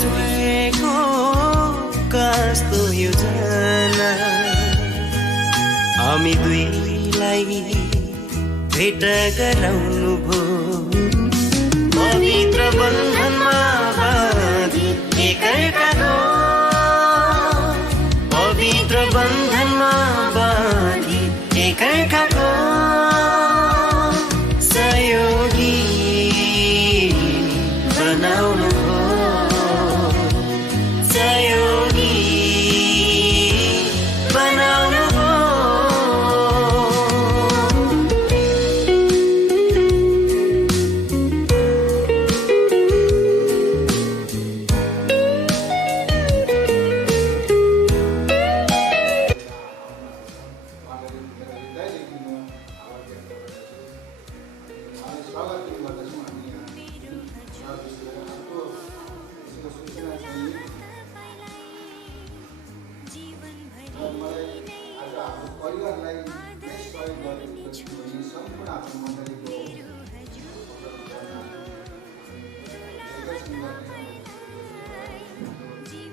स्वयंको कस्तो योजना हामी दुईलाई भेट गराउनु भो पवित्र बन्धनमा बाँधी एकअर्काको पवित्र बन्धनमा बाँधी एकअर्काको सहयोगी बनाउनु भो सहयोगी बनाउनु भो परिवारलाई सहयोग गरेको सम्पूर्ण आफ्नो मण्डलीको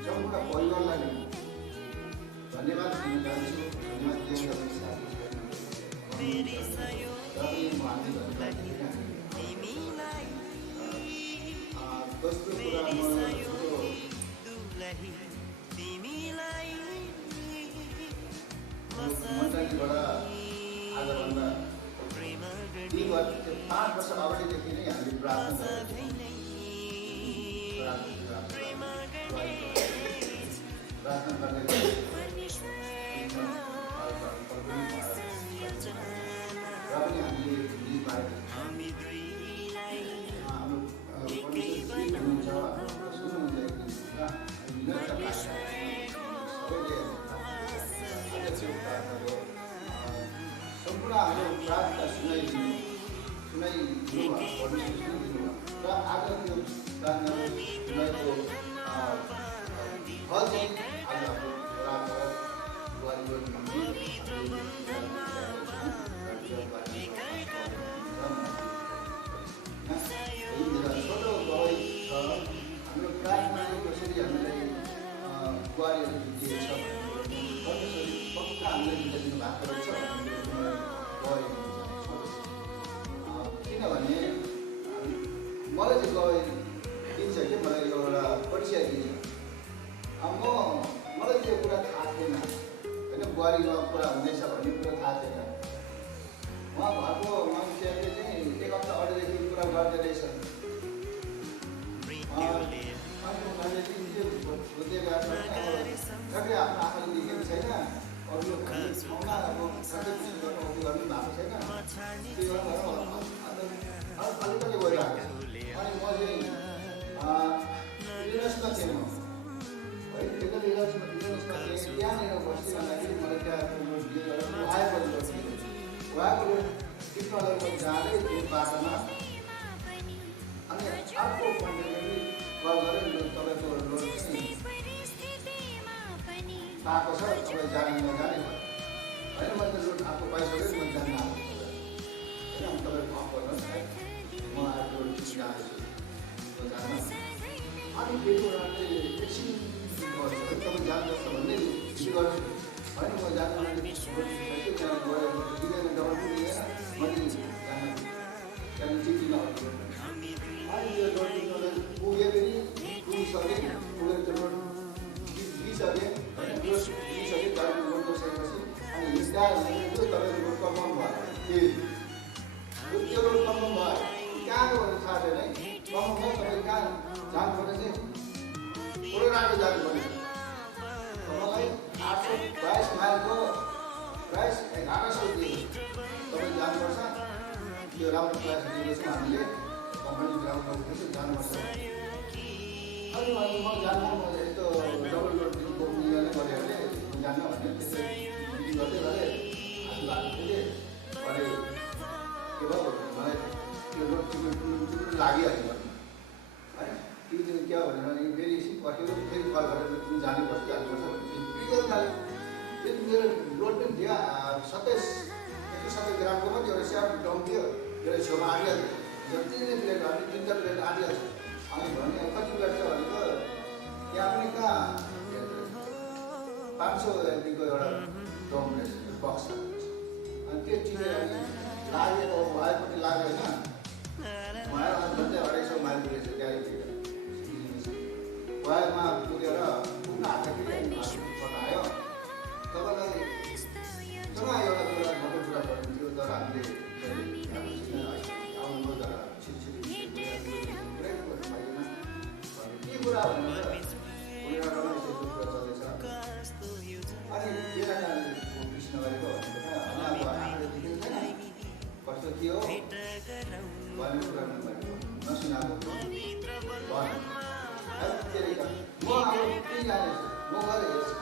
सम्पूर्ण परिवारलाई धन्यवाद दिन चाहन्छु। दोस्रो कुरा मण्डलीबाट आजभन्दा 5 वर्ष अगाडिदेखि नै हामीले प्रार्थना गर्दै र पनि सम्पूर्ण हाम्रो प्रार्थना सुनाइदिनु र आज त्यो प्रार्थना सुनाइको फल चाहिँ आज हाम्रो छोटो गवाई छ। हाम्रो प्रार्थनाले कसरी हामीलाई बुहारीहरू दिएछ परमेश्वरले पक्का हामीलाई दिनु भएको रहेछ किनभने मलाई चाहिँ गवाई दिन्छ कि मलाई एउटा परिचय दिन्छ। मलाई त्यो कुरा थाहा थिएन होइन बुहारीमा कुरा हुँदैछ भन्ने कुरा थाहा थिएन। उहाँ घरको मान्छेहरूले चाहिँ 1 हप्ता अगाडिदेखि कुरा गर्दै रहेछ। ठ्याक्कै आफ्नो आँखाले देखेको छैन अरू ठाउँमा अब ठ्याक्कै गर्नु भएको छैन त्यो अलिकति भइरहेको छ। अनि म चाहिँ लिनसमा थिएँ म है त्यता लिनसमा थिएँ त्यहाँनिर बसिरहँदाखेरि मलाई त्यहाँ उहाँको टिप्नलाई जाँदै त्यो बाटोमा अनि अर्को कन्ट्याक्टरले कल गरेर तपाईँको लोन पाएको छ तपाईँ जाने नजाने होइन मैले त लोन आएको पाइसकेँ म जान्न होइन तपाईँ अफ गर्नुहोस् है म आएको जाँदैछु जान्न अनि फेरि उनीहरूले एकछिन गर्छ तपाईँ जानुपर्छ भन्ने के गर्छु होइन म जानु त्यहाँ गएर दिँदैन डबल पनि दिएन मैले जान त्यहाँदेखि चिठी नभएको अनि त्यो लोन पुग्यो फेरि पुगिसकेँ पुगेर त्यो लोन दिइसकेँ होइन दिइसकेँ गाडी लोन बसेपछि अनि हिँड्दा तपाईँको लोन कन्फर्म भयो त्यो लोन कन्फर्म भयो कहाँको भन्ने थाहा छैन है कन्फर्म भयो तपाईँ कहाँ जानुपर्ने चाहिँ कोलोराडो जानुपर्ने मलाई 822 माइलको प्राइस 1100 दियो तपाईँ जानुपर्छ त्यो राम्रो प्राइस दिएको छ हामीले कम्पनी राम्रो गर्दैछ जानुपर्छ अनि म जान्न म यस्तो डबल लोड बोक्ने गरेँ भने जान्न भने त्यसरी गर्दै गरेँ आज भएको थिएँ अनि के भयो मलाई त्यो लोड चुक्नु लागिहाल्यो है त्यो चाहिँ क्या भनेर फेरि एकछिन पर्ख्यो फेरि कल गरेर तिमी जानुपर्छ जानुपर्छ थाल्यो फेरि मेरो लोड पनि थियो 127 ग्रामको पनि एउटा स्याप डम थियो एउटा छेउमा आइहाल्यो जति नै प्लेट भने 3-4 प्लेट आइहाल्छ अनि भने कति प्लेट छ भनेको 500 MB को एउटा ड्रम रहेछ बक्स अनि त्यो टिपेर लागेको वायरपट्टि लाग्यो होइन वायर झन्डै 250 माइल पुगेछ गाडी वायरमा पुगेर पुग्न आँट्दाखेरि आयो तपाईँलाई एउटा कुरा मोटो कुरा भन्थ्यो तर हामीले आउनुभयो तर छिटछिटो के कुरा भनेर अनि कृष्णबारीको कस्तो के हो भन्ने कुरा नसुनाएको म अब के जानेछु म गएर हेर्छु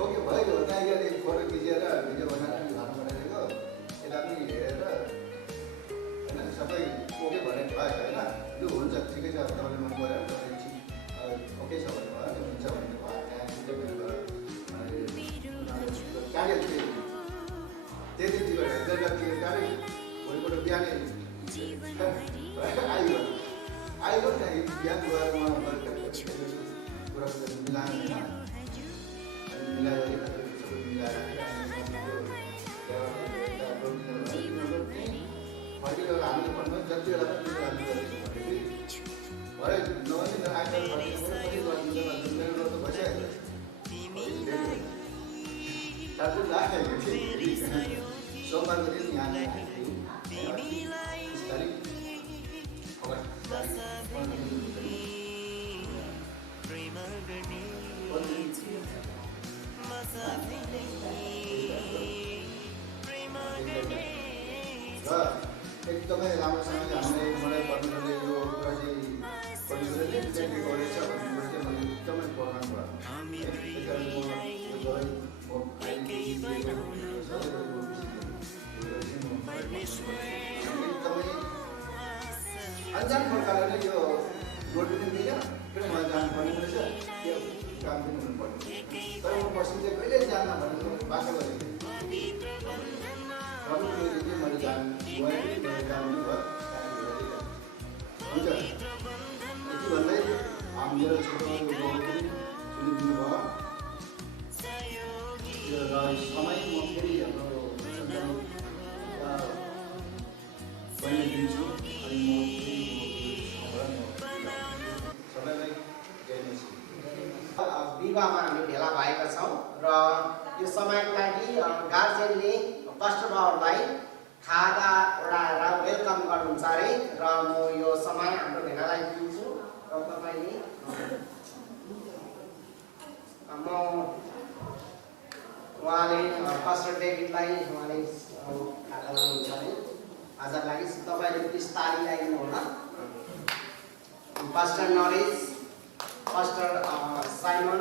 ओके भयो नाइगाले फोटो खिचेर भिडियो बनाएर घर बनाइदिएको यसलाई पनि हेरेर होइन सबै ओके भने भयो होइन लु हुन्छ ठिकै छ तपाईँले मन पऱ्यो ओके छ भने भयो हुन्छ भने भयो त्यहाँ त्यति बेला गाडी भोलिपल्ट बिहानै आइगयो त्यहाँ बिहान गएर उहाँ कुरा मिलाएर मिलाएर हामीले भन्नु जति बेला भरे नभए आइसक्यो सोमबारको दिन यहाँ एकदमै राम्रोसँगले हामीले मलाई परमेश्वरले यो कुरा चाहिँ परमेश्वरले गरेछ भन्ने कुरा चाहिँ मैले एकदमै प्रमाण अन्जान प्रकारले यो रोड पनि दिएन किन मलाई जानुपर्ने रहेछ त्यो काम पनि हुनुपर्ने तर म पछि चाहिँ कहिले जान्न भनेर बाटो गरेको थिएँ मैले जानु हुन्छ यति भन्दै मेरो छोटो सुनिदिनु भयो र समय म फेरि हाम्रो बहिनी दिन्छु अनि सबैलाई जय मसी। विवाहमा हामी भेला भएका छौँ र यो समयको लागि गार्जेनले पास्टर बाबुलाई खादा ओडाएर वेलकम गर्नुहुन्छ अरे र म यो समय हाम्रो भेलालाई दिन्छु र तपाईँले म उहाँले पास्टर डेभिडलाई उहाँले खादा लानुहुन्छ अरे आजको लागि तपाईँले प्लिज ताली लगाइदिनु होला। पास्टर नरेश, पास्टर साइमन,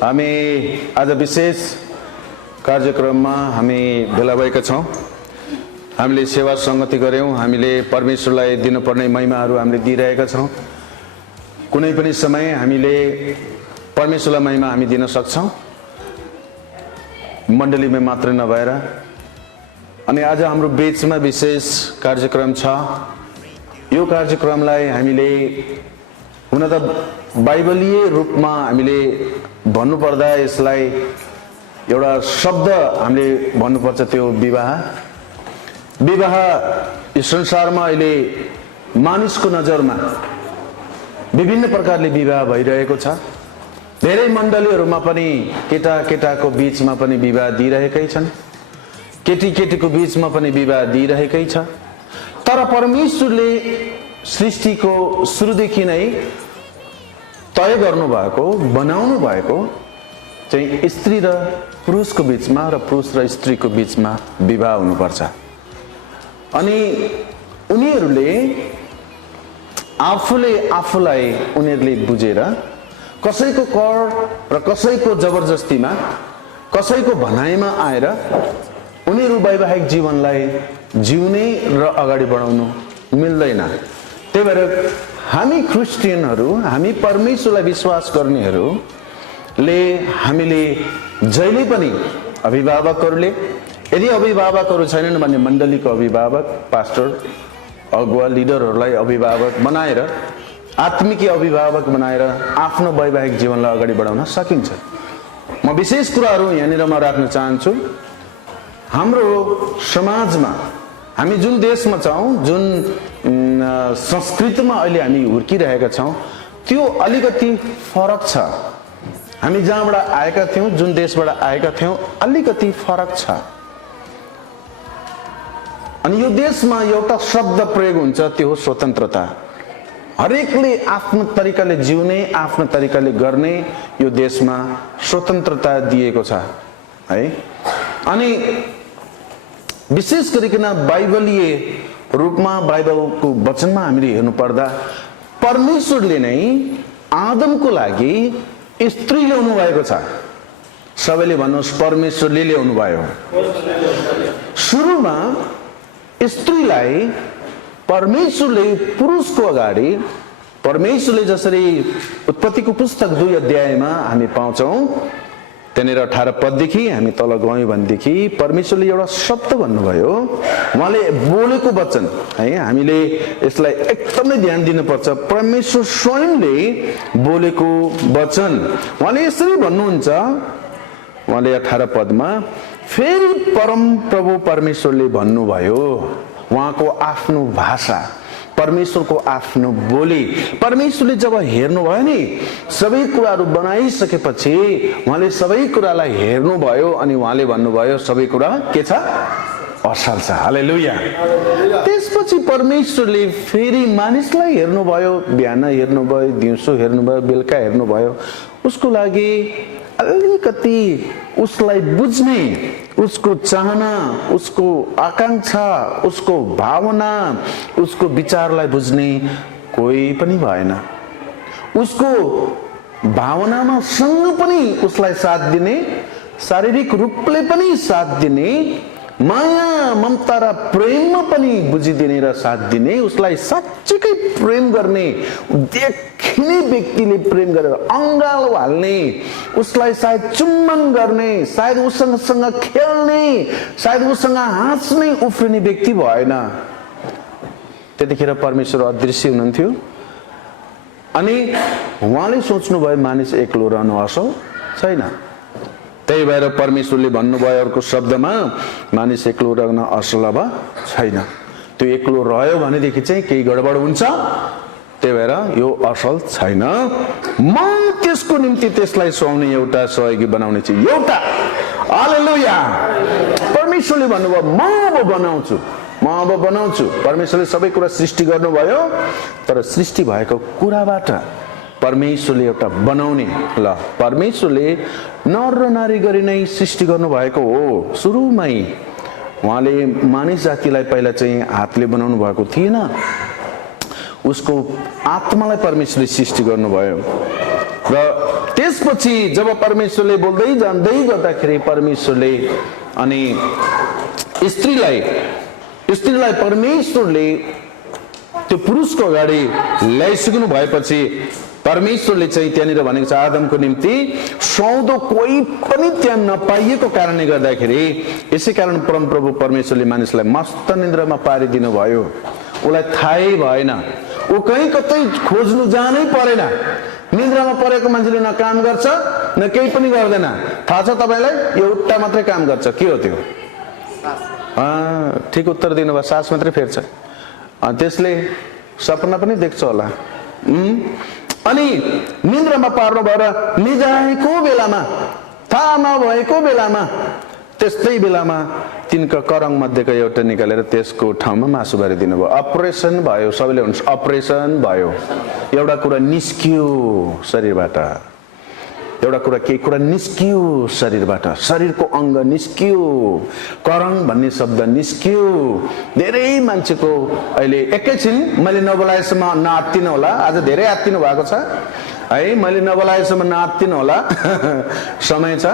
हामी आज विशेष कार्यक्रममा हामी भेला भएका छौँ। हामीले सेवा संगति गर्यौँ, हामीले परमेश्वरलाई दिनुपर्ने महिमाहरू हामीले दिइरहेका छौँ। कुनै पनि समय हामीले परमेश्वरलाई महिमा हामी दिन सक्छौँ, मण्डलीमा मात्र नभएर। अनि आज हाम्रो बीचमा विशेष कार्यक्रम छ। यो कार्यक्रमलाई हामीले हुन त बाइबलीय रूपमा हामीले भन्नुपर्दा यसलाई एउटा शब्द हामीले भन्नुपर्छ, त्यो विवाह। विवाह यो संसारमा अहिले मानिसको नजरमा विभिन्न प्रकारले विवाह भइरहेको छ। धेरै मण्डलीहरूमा पनि केटा केटाको बीचमा पनि विवाह दिइरहेकै छन्, केटी केटीको बीचमा पनि विवाह दिइरहेकै छ। तर परमेश्वरले सृष्टिको सुरुदेखि नै तय गर्नु भएको, बनाउनु भएको चाहिँ स्त्री र पुरुषको बीचमा र पुरुष र स्त्रीको बीचमा विवाह हुनुपर्छ। अनि उनीहरूले आफूलाई उनीहरूले बुझेर कसैको कर र कसैको जबरजस्तीमा कसैको भनाइमा आएर उनीहरू वैवाहिक जीवनलाई जिउने र अगाडि बढाउनु मिल्दैन। त्यही भएर हामी क्रिस्चियनहरू, हामी परमेश्वरलाई विश्वास गर्नेहरूले हामीले जहिले पनि अभिभावकहरूले, यदि अभिभावकहरू छैनन् भने मण्डलीको अभिभावक, पास्टर, अगुवा, लिडरहरूलाई अभिभावक बनाएर, आत्मिक अभिभावक बनाएर आफ्नो वैवाहिक जीवनलाई अगाडि बढाउन सकिन्छ। म विशेष कुराहरू यहाँनिर म राख्न चाहन्छु। हाम्रो समाजमा हामी जुन देशमा छौँ, जुन संस्कृतिमा अहिले हामी हुर्किरहेका छौँ, त्यो अलिकति फरक छ। हामी जहाँबाट आएका थियौँ, जुन देशबाट आएका थियौँ, अलिकति फरक छ। अनि यो देशमा एउटा शब्द प्रयोग हुन्छ, त्यो हो स्वतन्त्रता। हरेकले आफ्नो तरिकाले जिउने, आफ्नो तरिकाले गर्ने यो देशमा स्वतन्त्रता दिएको छ है। अनि विशेष गरिकन बाइबलीय रूपमा, बाइबलको वचनमा हामीले हेर्नु पर्दा परमेश्वरले नै आदमको लागि स्त्री ल्याउनु भएको छ। सबैले भन्नुहोस्, परमेश्वरले ल्याउनु भयो। सुरुमा स्त्रीलाई परमेश्वरले पुरुषको अगाडि, परमेश्वरले जसरी उत्पत्तिको पुस्तक 2 अध्यायमा हामी पाउँछौँ, त्यहाँनिर 18 पददेखि हामी तल गयौँ भनेदेखि परमेश्वरले एउटा शब्द भन्नुभयो, उहाँले बोलेको वचन है। हामीले यसलाई एकदमै ध्यान दिनुपर्छ। परमेश्वर स्वयंले बोलेको वचन उहाँले यसरी भन्नुहुन्छ, उहाँले 18 पदमा, फेरि परम प्रभु परमेश्वरले भन्नुभयो, उहाँको आफ्नो भाषा, परमेश्वरको आफ्नो बोली। परमेश्वरले जब हेर्नुभयो नि, सबै कुराहरू बनाइसकेपछि उहाँले सबै कुरालाई हेर्नुभयो अनि उहाँले भन्नुभयो सबै कुरा के छ? असल छ। हालेलुया। त्यसपछि परमेश्वरले फेरि मानिसलाई हेर्नुभयो, बिहान हेर्नुभयो, दिउँसो हेर्नुभयो, बेलुका हेर्नुभयो। उसको लागि अलिकति उसलाई बुझ्ने, उसको चाहना, उसको आकांक्षा, उसको भावना, उसको विचारलाई बुझ्ने कोही पनि भएन। उसको भावनामा सँग पनि उसलाई साथ दिने, शारीरिक रूपले पनि साथ दिने, माया ममता र प्रेममा पनि बुझिदिने र साथ दिने, उसलाई साँच्चीकै प्रेम गर्ने, देखिने व्यक्तिले प्रेम गरेर अङ्गालो हाल्ने, उसलाई सायद चुम्बन गर्ने, सायद उसँग खेल्ने, सायद उसँग हाँस्ने, उफ्रिने व्यक्ति भएन। त्यतिखेर परमेश्वर अदृश्य हुनुहुन्थ्यो। अनि उहाँले सोच्नुभयो मानिस एक्लो रहनु असल छैन। त्यही भएर परमेश्वरले भन्नुभयो अर्को शब्दमा, मानिस एक्लो रहन असल अब छैन। त्यो एक्लो रह्यो भनेदेखि चाहिँ केही गडबड हुन्छ। त्यही भएर यो असल छैन। म त्यसको निम्ति त्यसलाई सुहाउने एउटा सहयोगी बनाउने छु, एउटा। हालेलुया। परमेश्वरले भन्नुभयो म अब बनाउँछु, म अब बनाउँछु। परमेश्वरले सबै कुरा सृष्टि गर्नुभयो, तर सृष्टि भएको कुराबाट परमेश्वरले एउटा बनाउने, ल परमेश्वरले नर र नारी गरी नै सृष्टि गर्नुभएको हो। सुरुमै उहाँले मानिस जातिलाई पहिला चाहिँ हातले बनाउनु भएको थिएन, उसको आत्मालाई परमेश्वरले सृष्टि गर्नुभयो। र त्यसपछि जब परमेश्वरले बोल्दै जाँदै गर्दाखेरि परमेश्वरले अनि स्त्रीलाई परमेश्वरले त्यो पुरुषको अगाडि ल्याइसक्नु भएपछि परमेश्वरले चाहिँ त्यहाँनिर भनेको छ आदमको निम्ति सौदो कोही पनि त्यहाँ नपाइएको कारणले गर्दाखेरि, यसै कारण परमप्रभु परमेश्वरले मानिसलाई मस्त निन्द्रामा पारिदिनु भयो। उसलाई थाहै भएन, ऊ कहीँ कतै खोज्नु जानै परेन। निन्द्रामा परेको मान्छेले न काम गर्छ न केही पनि गर्दैन। थाहा छ तपाईँलाई? एउटा मात्रै काम गर्छ। के हो त्यो? ठिक उत्तर दिनुभयो, सास मात्रै फेर्छ। त्यसले सपना पनि देख्छ होला। अनि निन्द्रामा पार्नु भएर निजाएको बेलामा, थाहा नभएको बेलामा, त्यस्तै बेलामा तिनका करङ मध्येको एउटा निकालेर त्यसको ठाउँमा मासु भरिदिनु भयो। अपरेसन भयो, सबैले भन्छ अपरेसन भयो। एउटा कुरा निस्कियो शरीरबाट, एउटा कुरा केही कुरा निस्कियो शरीरबाट, शरीरको अङ्ग निस्कियो, करङ भन्ने शब्द निस्कियो। धेरै मान्छेको अहिले एकैछिन मैले नबोलाएसम्म नआत्तिनु होला, आज धेरै आत्तिनु भएको छ है, मैले नबोलाएसम्म नआत्तिनु होला समय छ।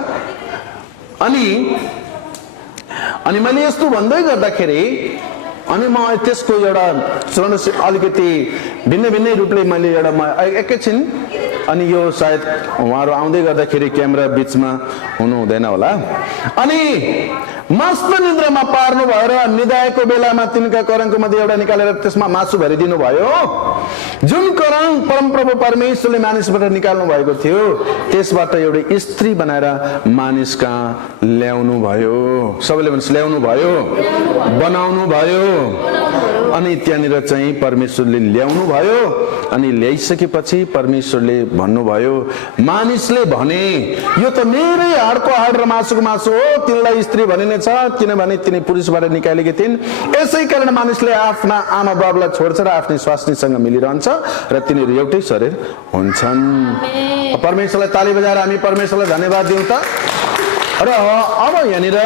अनि मैले यस्तो भन्दै गर्दाखेरि अनि म त्यसको एउटा अलिकति भिन्न भिन्नै रूपले मैले एउटा एकैछिन अनि यो सायद उहाँहरू आउँदै गर्दाखेरि क्यामेरा बिचमा हुनु हुँदैन होला। अनि मस्त निन्द्रामा पार्नु भएर निदाएको बेलामा तिनका करङको मध्ये एउटा निकालेर त्यसमा मासु भरिदिनु भयो। जुन करङ परमप्रभु परमेश्वरले मानिसबाट निकाल्नु भएको थियो त्यसबाट एउटा स्त्री बनाएर मानिस कहाँ ल्याउनु भयो। सबैले भन्छ ल्याउनु भयो, बनाउनु भयो। अनि त्यहाँनिर चाहिँ परमेश्वरले ल्याउनु भयो। अनि ल्याइसकेपछि परमेश्वरले भन्नुभयो, मानिसले भने यो त मेरै हाडको हाड र मासुको मासु हो, तिनलाई स्त्री भनिनेछ किनभने तिनी पुरुषबाट निकालेकी थिइन्। यसै कारण मानिसले आफ्ना आमा बाबुलाई छोड्छ र आफ्नै स्वास्नीसँग मिलिरहन्छ र तिनीहरू एउटै शरीर हुन्छन्। परमेश्वरलाई ताली बजाएर हामी परमेश्वरलाई धन्यवाद दिउँ त। र अब यहाँनिर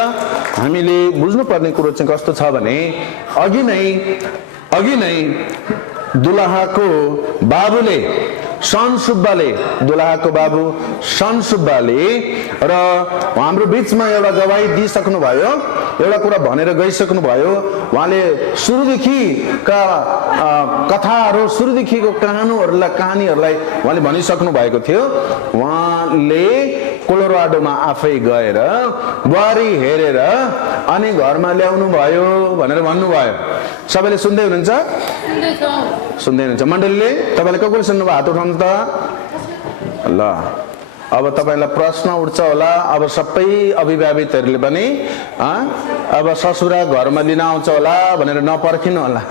हामीले बुझ्नुपर्ने कुरो चाहिँ कस्तो छ भने अघि नै दुलाहाको बाबुले सन सुब्बाले, दुलाहाको बाबु सन सुब्बाले र हाम्रो बिचमा एउटा गवाही दिइसक्नु भयो, एउटा कुरा भनेर गइसक्नु भयो। उहाँले सुरुदेखिका कथाहरू, सुरुदेखिको कहानीहरूलाई उहाँले भनिसक्नु भएको थियो। उहाँले कोलोराडोमा आफै गएर बुहारी हेरेर अनि घरमा ल्याउनु भयो भनेर भन्नुभयो। सबैले सुन्दै हुनुहुन्छ? सुन्दै हुनुहुन्छ? मण्डलीले तपाईँले कसले सुन्नुभयो? हात उठाउनु त ल। अब तपाईँलाई प्रश्न उठ्छ होला, अब सबै अभिभावकहरूले पनि अब ससुरा घरमा लिन आउँछ होला भनेर नपर्खिनु होला।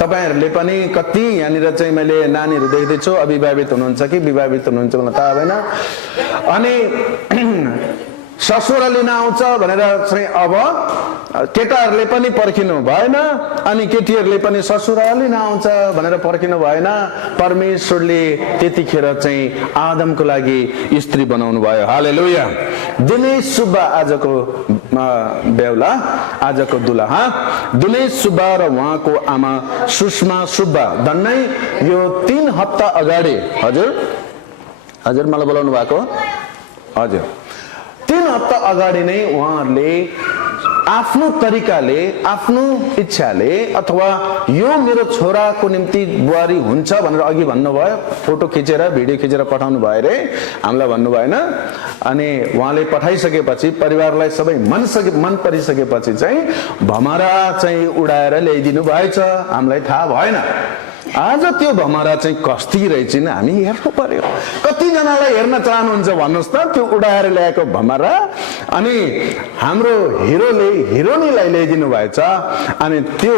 तपाईहरूले पनि कति यहाँनिर चाहिँ मैले नानीहरू देख्दैछु, अविवाहित हुनुहुन्छ कि विवाहित हुनुहुन्छ मलाई थाहा भएन। अनि ससुरा लिन आउँछ भनेर चाहिँ अब केटाहरूले पनि पर्खिनु भएन, अनि केटीहरूले पनि ससुरा लिन आउँछ भनेर पर्खिनु भएन। परमेश्वरले त्यतिखेर चाहिँ आदमको लागि स्त्री बनाउनु भयो। हालेलुया। दिनेश सुब्बा आजको बेहुला, आजको दुलाहा दिनेश सुब्बा र उहाँको आमा सुषमा सुब्बा धन्नै यो 3 हप्ता अगाडि, हजुर मलाई बोलाउनु भएको, हजुर 3 हप्ता अगाडि नै उहाँहरूले आफ्नो तरिकाले, आफ्नो इच्छाले अथवा यो मेरो छोराको निम्ति बुहारी हुन्छ भनेर अघि भन्नुभयो। फोटो खिचेर भिडियो खिचेर पठाउनु भयो रे, हामीलाई भन्नु भएन। अनि उहाँले पठाइसकेपछि परिवारलाई सबै मन परिसकेपछि चाहिँ भमरा चाहिँ उडाएर ल्याइदिनु भएछ। हामीलाई थाहा भएन। आज त्यो भमरा चाहिँ कस्ती रहेछ नि हामी हेर्नु पर्यो। कतिजनालाई हेर्न चाहनुहुन्छ भन्नुहोस् त त्यो उडाएर ल्याएको भमरा? अनि हाम्रो हिरोनीलाई ल्याइदिनु भएछ। अनि त्यो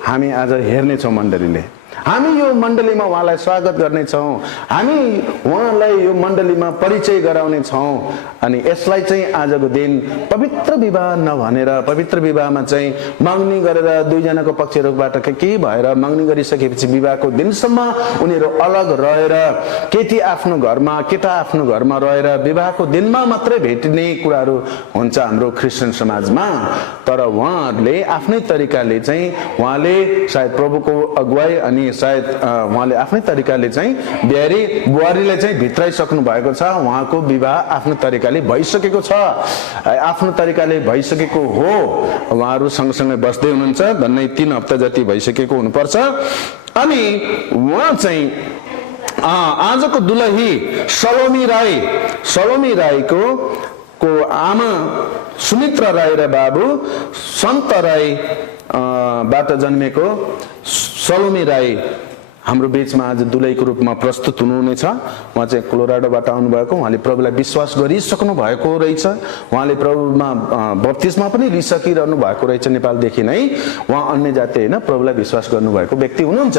हामी आज हेर्नेछौँ मण्डलीले। हामी यो मण्डलीमा उहाँलाई स्वागत गर्नेछौँ, हामी उहाँलाई यो मण्डलीमा परिचय गराउने छौँ। अनि यसलाई चाहिँ आजको दिन पवित्र विवाह नभनेर, पवित्र विवाहमा चाहिँ मगनी गरेर दुईजनाको पक्षबाट के भएर मगनी गरिसकेपछि विवाहको दिनसम्म उनीहरू अलग रहेर, केटी आफ्नो घरमा केटा आफ्नो घरमा रहेर विवाहको दिनमा मात्रै भेटिने कुराहरू हुन्छ हाम्रो क्रिस्चियन समाजमा। तर उहाँहरूले आफ्नै तरिकाले चाहिँ उहाँले सायद प्रभुको अगुवाई अनि सायद उहाँले आफ्नै तरिकाले चाहिँ बिहारी बुहारीलाई चाहिँ भित्राइसक्नु भएको छ। उहाँको विवाह आफ्नो तरिकाले भइसकेको छ, आफ्नो तरिकाले भइसकेको हो। उहाँहरू सँगसँगै बस्दै हुनुहुन्छ, भन्नै 3 हप्ता जति भइसकेको हुनुपर्छ। अनि उहाँ चाहिँ आजको दुलही सलोमी राईको आमा सुमित्रा राई र बाबु सन्त राई बाट जन्मेको सलोमी राई हाम्रो बीचमा आज दुलैको रूपमा प्रस्तुत हुनुहुनेछ। उहाँ चाहिँ कोलोराडोबाट आउनुभएको, उहाँले प्रभुलाई विश्वास गरिसक्नु भएको रहेछ, उहाँले प्रभुमा बप्तिस्मा पनि लिइसकिरहनु भएको रहेछ नेपालदेखि नै। उहाँ अन्य जाति होइन, प्रभुलाई विश्वास गर्नुभएको व्यक्ति हुनुहुन्छ।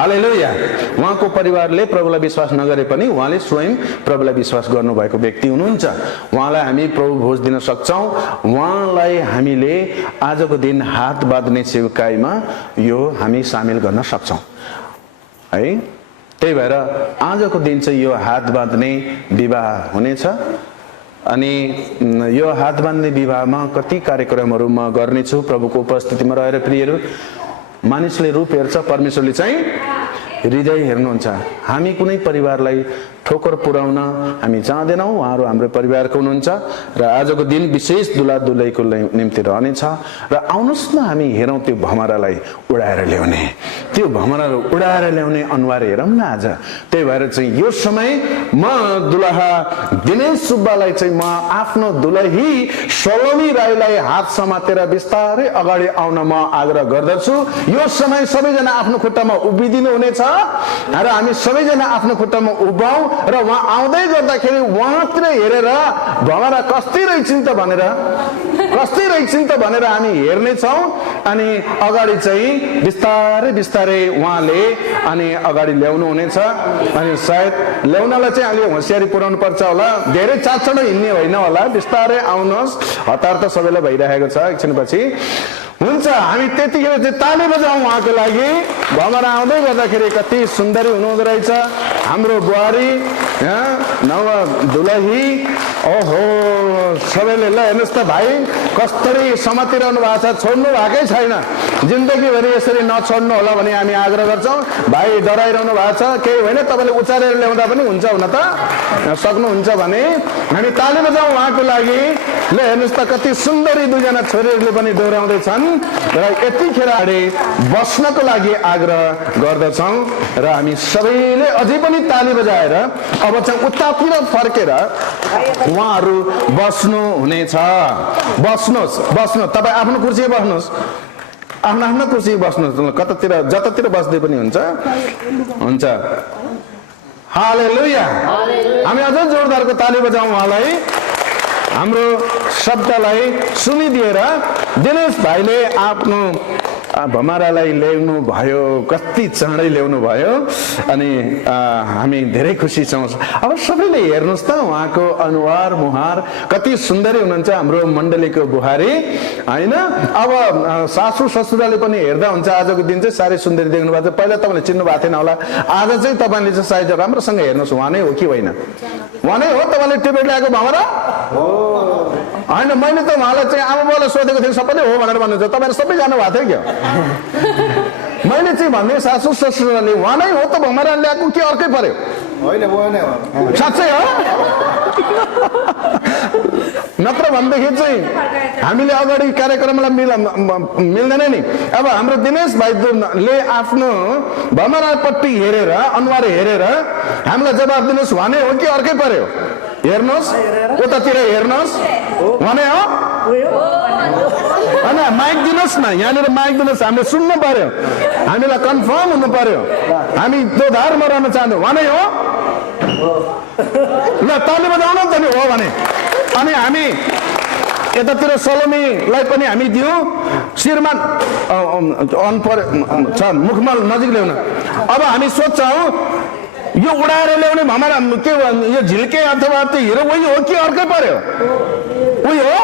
हालेलुया। उहाँको परिवारले प्रभुलाई विश्वास नगरे पनि उहाँले स्वयं प्रभुलाई विश्वास गर्नुभएको व्यक्ति हुनुहुन्छ। उहाँलाई हामी प्रभु भोज दिन सक्छौँ। उहाँलाई हामीले आजको दिन हात बाँध्ने सेवकाईमा यो हामी सामेल गर्न सक्छौँ है। त्यही भएर आजको दिन चाहिँ यो हात बाँध्ने विवाह हुनेछ। अनि यो हात बाँध्ने विवाहमा कति कार्यक्रमहरू म गर्नेछु प्रभुको उपस्थितिमा रहेर। प्रियहरू, मानिसले रूप हेर्छ, परमेश्वरले चाहिँ हृदय हेर्नुहुन्छ। हामी कुनै परिवारलाई ठोकर पुर्याउन हामी चाहँदैनौँ, उहाँहरू हाम्रो परिवारको हुनुहुन्छ र आजको दिन विशेष दुला दुलैको निम्ति रहनेछ। र आउनुहोस् न हामी हेरौँ त्यो भमरालाई उडाएर ल्याउने, त्यो भमरालाई उडाएर ल्याउने अनुहार हेरौँ न आज। त्यही भएर चाहिँ यो समय म दुलहा दिनेश सुब्बालाई चाहिँ म आफ्नो दुलही सलोमी राईलाई हात समातेर बिस्तारै अगाडि आउन म आग्रह गर्दछु। यो समय सबैजना आफ्नो खुट्टामा उभिदिनु हुनेछ र हामी सबैजना आफ्नो खुट्टामा उभौँ र उहाँ आउँदै गर्दाखेरि उहाँतिर हेरेर भमरा कस्तै रहेछन् त भनेर हामी हेर्नेछौँ। अनि अगाडि चाहिँ बिस्तारै बिस्तारै उहाँले अनि अगाडि ल्याउनु हुनेछ। अनि सायद ल्याउनलाई चाहिँ अलि होसियारी पुर्याउनु पर्छ होला, धेरै चाँचडो हिँड्ने होइन होला, बिस्तारै आउनुहोस्। हतार त सबैलाई भइरहेको छ, एकछिनपछि हुन्छ। हामी त्यतिखेर चाहिँ ताली बजाउँ उहाँको लागि। भमरा आउँदै गर्दाखेरि कति सुन्दरी हुनुहुँदो रहेछ हाम्रो बुहारी नव दुलही। ओहो, सबैले ल हेर्नुहोस् त भाइ कस्तरी समातिरहनु भएको छ, छोड्नु भएकै छैन। जिन्दगीभरि यसरी नछोड्नु होला भने हामी आग्रह गर्छौँ। भाइ डराइरहनु भएको छ, केही होइन, तपाईँले उचारेर ल्याउँदा पनि हुन्छ, हुन त सक्नुहुन्छ भने हामी ताली बजाउँ उहाँको लागि। ल हेर्नुहोस् त कति सुन्दरी दुईजना छोरीहरूले पनि दोहोऱ्याउँदैछन् र यतिखेर बस्नको लागि आग्रह गर्दछौँ। र हामी सबैले अझै पनि ताली बजाएर अब चाहिँ उतातिर फर्केर उहाँहरू बस्नु हुनेछ। बस्नुहोस्, तपाईँ आफ्नो कुर्सीमा बस्नुहोस्, आफ्नो कुर्सीमा बस्नुहोस्, कतातिर जतातिर बस्दै पनि हुन्छ। हालेलुया। हामी अझ जोरदारको ताली बजाउँ उहाँलाई, हाम्रो शब्दलाई सुनिदिएर। दिनेश भाइले आफ्नो भमरालाई ल्याउनु भयो, कति चाँडै ल्याउनु भयो अनि हामी धेरै खुसी छौँ। अब सबैले हेर्नुहोस् त उहाँको अनुहार मुहार कति सुन्दरी हुनुहुन्छ, हाम्रो मण्डलीको बुहारी होइन। अब सासू ससुराले पनि हेर्दा हुन्छ, आजको दिन चाहिँ साह्रै सुन्दरी देख्नु भएको छ। पहिला तपाईँले चिन्नु भएको थिएन होला, आज चाहिँ तपाईँले चाहिँ सायद राम्रोसँग हेर्नुहोस् उहाँ नै हो कि होइन। उहाँ नै हो तपाईँले टिपेट ल्याएको भमरा होइन। मैले त उहाँलाई चाहिँ आमा बाउलाई सोधेको थिएँ, सबैले हो भनेर भन्नुहुन्छ, तपाईँहरू सबै जानु भएको थियो क्या। मैले चाहिँ भन्ने सासू ससुराले उहाँ नै हो त भमरा ल्याएको कि अर्कै पर्यो? होइन, साँच्चै हो। नत्र भनेदेखि चाहिँ हामीले अगाडि कार्यक्रमलाई मिल्दैन नि। अब हाम्रो दिनेश भाइले आफ्नो भमरापट्टि हेरेर अनुहार हेरेर हामीलाई जवाब दिनुहोस्, उहाँ नै हो कि अर्कै पर्यो? हेर्नुहोस्, उतातिर हेर्नुहोस्, उहाँ नै हो। होइन, माइक दिनुहोस् न, यहाँनिर माइक दिनुहोस्, हामीले सुन्नु पर्यो, हामीलाई कन्फर्म हुनु पर्यो। हामी त्यो धारमा रहन चाहन्छौँ, उहाँ नै हो। ल ताली बजाउनु नि त नि हो भने। अनि हामी यतातिर सलोमीलाई पनि हामी दियौँ, शिरमा मुखमा नजिक ल्याउन। अब हामी सोध्छौँ यो उडाएर ल्याउने भमरा के यो झिल्के अथवा त्यो हिरो उही हो कि अर्कै पर्यो? उही हो।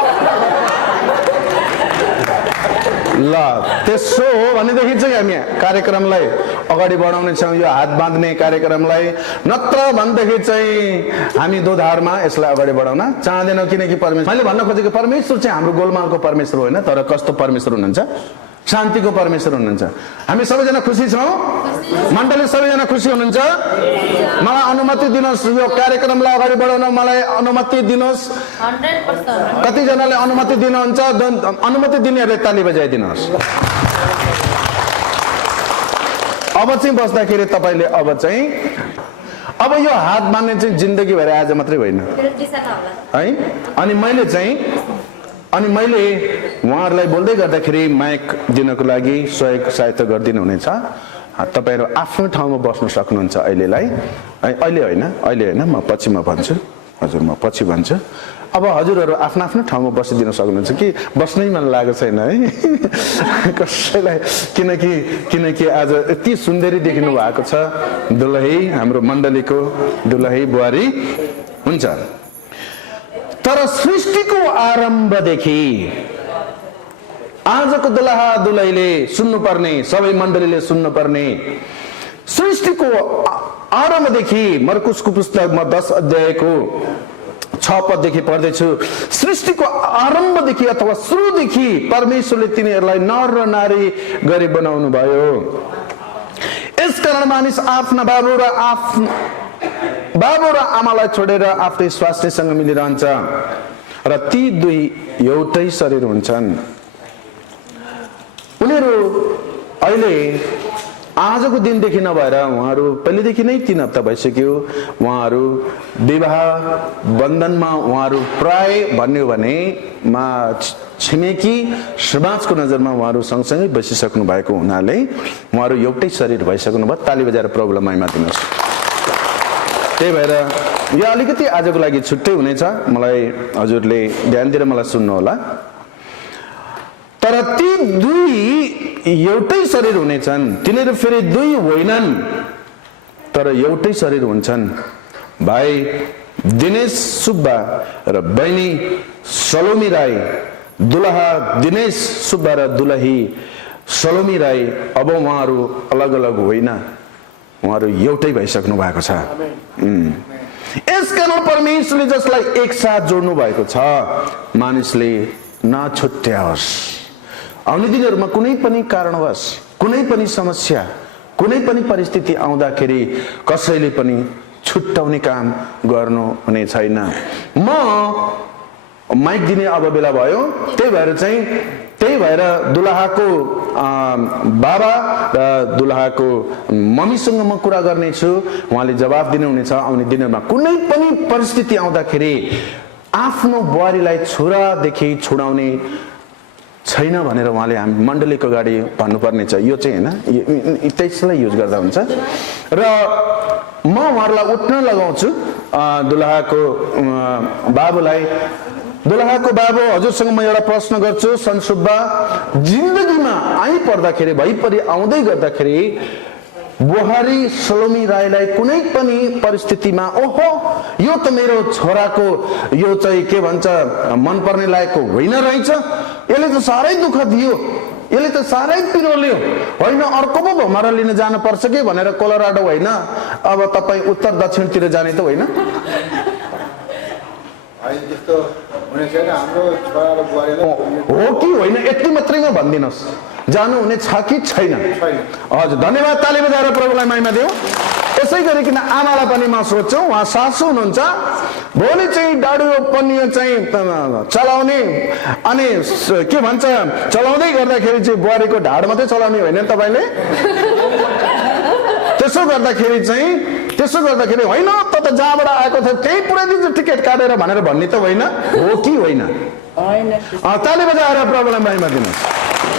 ल त्यसो हो भनेदेखि चाहिँ हामी कार्यक्रमलाई अगाडि बढाउनेछौँ, यो हात बाँध्ने कार्यक्रमलाई। नत्र भनेदेखि चाहिँ हामी दोधारमा यसलाई अगाडि बढाउन चाहँदैनौँ, किनकि परमेश्वर, मैले भन्न खोजेको परमेश्वर चाहिँ हाम्रो गोलमालको परमेश्वर होइन, तर कस्तो परमेश्वर हुनुहुन्छ? शान्तिको परमेश्वर हुनुहुन्छ। हामी सबैजना खुसी छौँ, मण्डली सबैजना खुसी हुनुहुन्छ। मलाई अनुमति दिनुहोस् यो कार्यक्रमलाई अगाडि बढाउन, मलाई अनुमति दिनुहोस्। 100% कतिजनाले अनुमति दिनुहुन्छ? अनुमति दिनेहरूले ताली बजाइदिनुहोस्। अब चाहिँ बस्दाखेरि तपाईँले अब यो हात बाँध्ने चाहिँ जिन्दगीभरि आज मात्रै होइन है। अनि मैले उहाँहरूलाई बोल्दै गर्दाखेरि माइक दिनको लागि सहयोग सहायता गरिदिनु हुनेछ। तपाईहरु आफ्नो ठाउँमा बस्न सक्नुहुन्छ अहिलेलाई अहिले होइन म पछि भन्छु हजुर म पछि भन्छु अब हजुरहरु आफ्नो आफ्नो ठाउँमा बसिदिन सक्नुहुन्छ कि बस्नै मन लागेको छैन है कसैलाई किनकि आज यति सुन्दरी देखिनु भएको छ दुलही हाम्रो मण्डलीको दुलही बुहारी हुन्छ तर सृष्टिको आरम्भदेखि आजको दुलहा दुलहीले सुन्नुपर्ने सबै मण्डलीले सुन्नुपर्ने सृष्टिको आरम्भदेखि मर्कुसको पुस्तकमा 10 अध्यायको 6 पददेखि पढ्दैछु सृष्टिको आरम्भदेखि अथवा सुरुदेखि परमेश्वरले तिनीहरूलाई नर र नारी गरी बनाउनु भयो यसकारण मानिस आफ्ना बाबु र आमालाई छोडेर आफ्नै स्वास्नीसँग मिलिरहन्छ र ती दुई एउटै शरीर हुन्छन् उनीहरू अहिले आजको दिनदेखि नभएर उहाँहरू पहिलेदेखि नै 3 हप्ता भइसक्यो उहाँहरू विवाह बन्धनमा उहाँहरू प्राय भन्यो भने छिमेकी समाजको नजरमा उहाँहरू सँगसँगै बसिसक्नु भएको हुनाले उहाँहरू एउटै शरीर भइसक्नु भयो ताली बजाएर प्रभुलाई महिमा दिनुहोस् त्यही भएर यो अलिकति आजको लागि छुट्टै हुनेछ मलाई हजुरले ध्यान दिएर मलाई सुन्नु होला तर ती दुई एउटै शरीर हुनेछन् तिनीहरू फेरि दुई होइनन् तर एउटै शरीर हुन्छन् भाइ दिनेश सुब्बा र बहिनी सलोमी राई दुलहा दिनेश सुब्बा र दुलही सलोमी राई अब उहाँहरू अलग अलग होइन उहाँहरू एउटै भइसक्नु भएको छ यसकारण परमेश्वरले जसलाई एकसाथ जोड्नु भएको छ मानिसले नछुट्याओस् आउने दिनहरूमा कुनै पनि कारणवश कुनै पनि समस्या कुनै पनि परिस्थिति आउँदाखेरि कसैले पनि छुट्याउने काम गर्नु हुने छैन म माइक दिने अब बेला भयो त्यही भएर दुलहाको बाबा र दुलहाको मम्मीसँग म कुरा गर्नेछु उहाँले जवाफ दिनुहुनेछ आउने दिनहरूमा कुनै पनि परिस्थिति आउँदाखेरि आफ्नो बुहारीलाई छोरादेखि छुडाउने छैन भनेर उहाँले हामी मण्डलीको अगाडि भन्नुपर्ने छ यो चाहिँ हैन त्यसलाई युज गर्दा हुन्छ र म उहाँहरूलाई उठ्न लगाउँछु दुलहाको बाबु हजुरसँग म एउटा प्रश्न गर्छु सन्सुब्बा जिन्दगीमा आइपर्दाखेरि भइपरि आउँदै गर्दाखेरि बुहारी सलोमी राईलाई कुनै पनि परिस्थितिमा ओहो यो त मेरो छोराको यो चाहिँ के भन्छ मन पर्ने लायकको होइन रहेछ यसले त साह्रै दुःख दियो यसले त साह्रै पिरोल्यो होइन अर्को पो भमरा लिन जानु पर्छ कि भनेर कोलोराडो होइन अब तपाईँ उत्तर दक्षिणतिर जाने त होइन त्यस्तो हुने छैन हाम्रो छोरा र बुहारीलाई हो कि होइन यति मात्रै भनिदिनुहोस् जानु हुने छ कि छैन हजुर धन्यवाद ताली बजाएर प्रभुलाई महिमा दिउँ यसै गरिकन आमालाई पनि म सोध्छु उहाँ सासू हुनुहुन्छ भोलि चाहिँ डाडु पनियो चाहिँ चलाउने अनि के भन्छ चलाउँदै गर्दाखेरि चाहिँ बुहारीको ढाड मात्रै चलाउने होइन तपाईँले त्यसो गर्दाखेरि होइन त जहाँबाट आएको थियो त्यही पुऱ्याइदिन्छु टिकट काटेर भनेर भन्ने त होइन हो कि होइन ताली बजाएर प्रभुलाई महिमा दिनुहोस्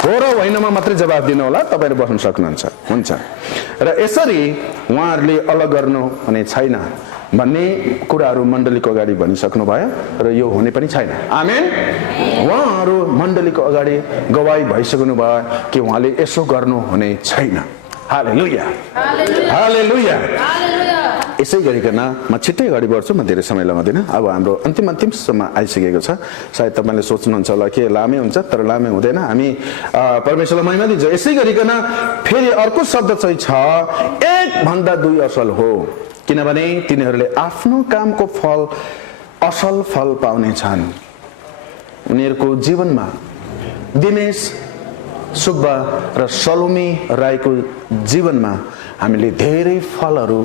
हो र होइनमा मात्रै जवाफ दिनु होला तपाईहरु बस्न सक्नुहुन्छ हुन्छ र यसरी उहाँहरूले अलग गर्नु हुने छैन भन्ने कुराहरू मण्डलीको अगाडि भनिसक्नु भयो र यो हुने पनि छैन आमेन उहाँहरू मण्डलीको अगाडि गवाही भइसक्नु भयो कि उहाँले यसो गर्नु हुने छैन हालेलुया हालेलुया यसै गरिकन म छिट्टै अगाडि बढ्छु म धेरै समय लगाउँदिन अब हाम्रो अन्तिमसम्म आइसकेको छ सायद तपाईले सोच्नुहुन्छ होला के लामै हुन्छ तर लामै हुँदैन हामी परमेश्वरलाई महिमा दिन्छौँ यसै गरिकन फेरि अर्को शब्द चाहिँ छ एक भन्दा दुई असल हो किनभने तिनीहरूले आफ्नो कामको फल असल फल पाउने छन् उनीहरूको जीवनमा दिनेश सुब्बा र सलोमी राईको जीवनमा हामीले धेरै फलहरू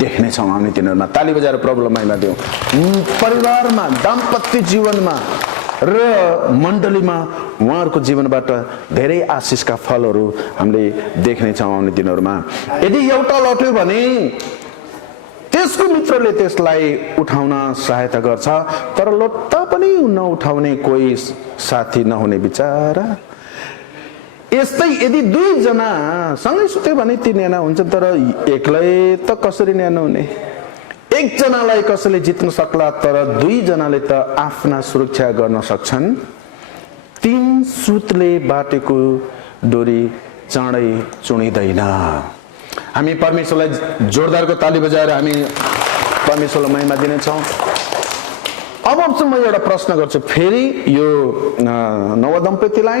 देख्नेछौँ हामी तिनीहरूमा ताली बजाएर प्रभुलाई महिमा दिउँ परिवारमा दाम्पत्य जीवनमा र मण्डलीमा उहाँहरूको जीवनबाट धेरै आशिषका फलहरू हामीले देख्नेछौँ आउने दिनहरूमा यदि एउटा लट्यो भने त्यसको मित्रले त्यसलाई उठाउन सहायता गर्छ तर लोट्टा पनि नउठाउने कोही साथी नहुने बिचारा यस्तै यदि दुईजना सँगै सुत्यो भने ती न्याना हुन्छ, तर एक्लै त कसरी न्यानो हुने? एकजनालाई कसैले जित्न सक्ला, तर दुईजनाले त आफ्ना सुरक्षा गर्न सक्छन्। 3 सुतले बाटेको डोरी चाँडै चुडिँदैन। हामी परमेश्वरलाई जोरदारको ताली बजाएर हामी परमेश्वरलाई महिमा दिनेछौँ। अब चाहिँ म एउटा प्रश्न गर्छु फेरि यो नवदम्पतिलाई।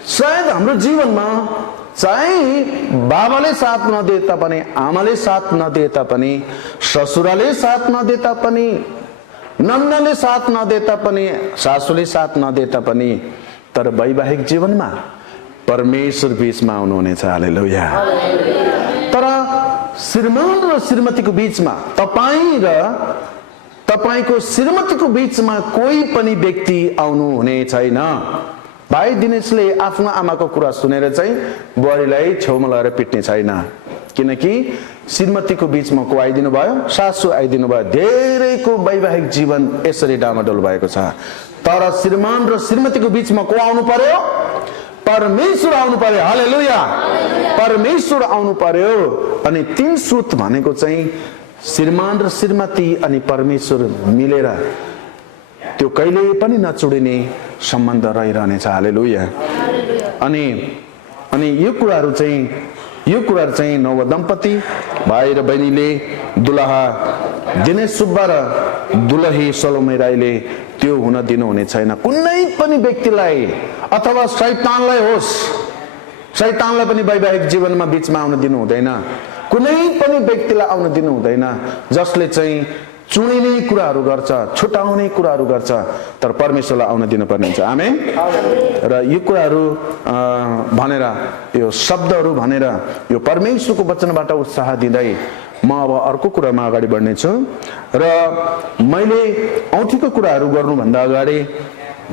सायद हाम्रो जीवनमा चाहे बाबाले साथ नदिए तापनि, आमाले साथ नदिए तापनि, ससुराले साथ नदिए तापनि, नन्नाले साथ नदिए तापनि, सासूले साथ नदिए तापनि, तर वैवाहिक जीवनमा परमेश्वर बीचमा आउनुहुनेछ। हालेलुया। तर श्रीमान र श्रीमतीको बीचमा, तपाईँ र तपाईको श्रीमतीको बीचमा कोही पनि व्यक्ति आउनु हुने छैन। भाइ दिनेशले आफ्नो आमाको कुरा सुनेर चाहिँ बुहारीलाई छेउमा लगाएर पिट्ने छैन, किनकि श्रीमतीको बीचमा को आइदिनु भयो, सासू आइदिनु भयो। धेरैको वैवाहिक जीवन यसरी डामाडोल भएको छ। तर श्रीमान र श्रीमतीको बीचमा को आउनु पर्यो? परमेश्वर आउनु पर्यो। हालेलुया। परमेश्वर आउनु पर्यो। अनि 3 सुत भनेको चाहिँ श्रीमान र श्रीमती अनि परमेश्वर मिलेर त्यो कहिले पनि नचुडिने सम्बन्ध रहिरहनेछ। हालेलुया। अनि यो कुराहरू चाहिँ नवदम्पति भाइ र बहिनीले, दुलहा दिनेश सुब्बा र दुलही सलोमे राईले त्यो हुन दिनुहुने छैन। कुनै पनि व्यक्तिलाई अथवा शैतानलाई होस्, शैतानलाई पनि वैवाहिक जीवनमा बीचमा आउन दिनु हुँदैन। कुनै पनि व्यक्तिलाई आउन दिनु हुँदैन जसले चाहिँ चुनिने कुराहरू गर्छ, छुटाउने कुराहरू गर्छ, तर परमेश्वरलाई आउन दिनुपर्ने हुन्छ। आमेन। र यो कुराहरू भनेर, यो शब्दहरू भनेर, यो परमेश्वरको वचनबाट उत्साह दिँदै म अब अर्को कुरामा अगाडि बढ्नेछु। र मैले औँठीको कुराहरू गर्नुभन्दा अगाडि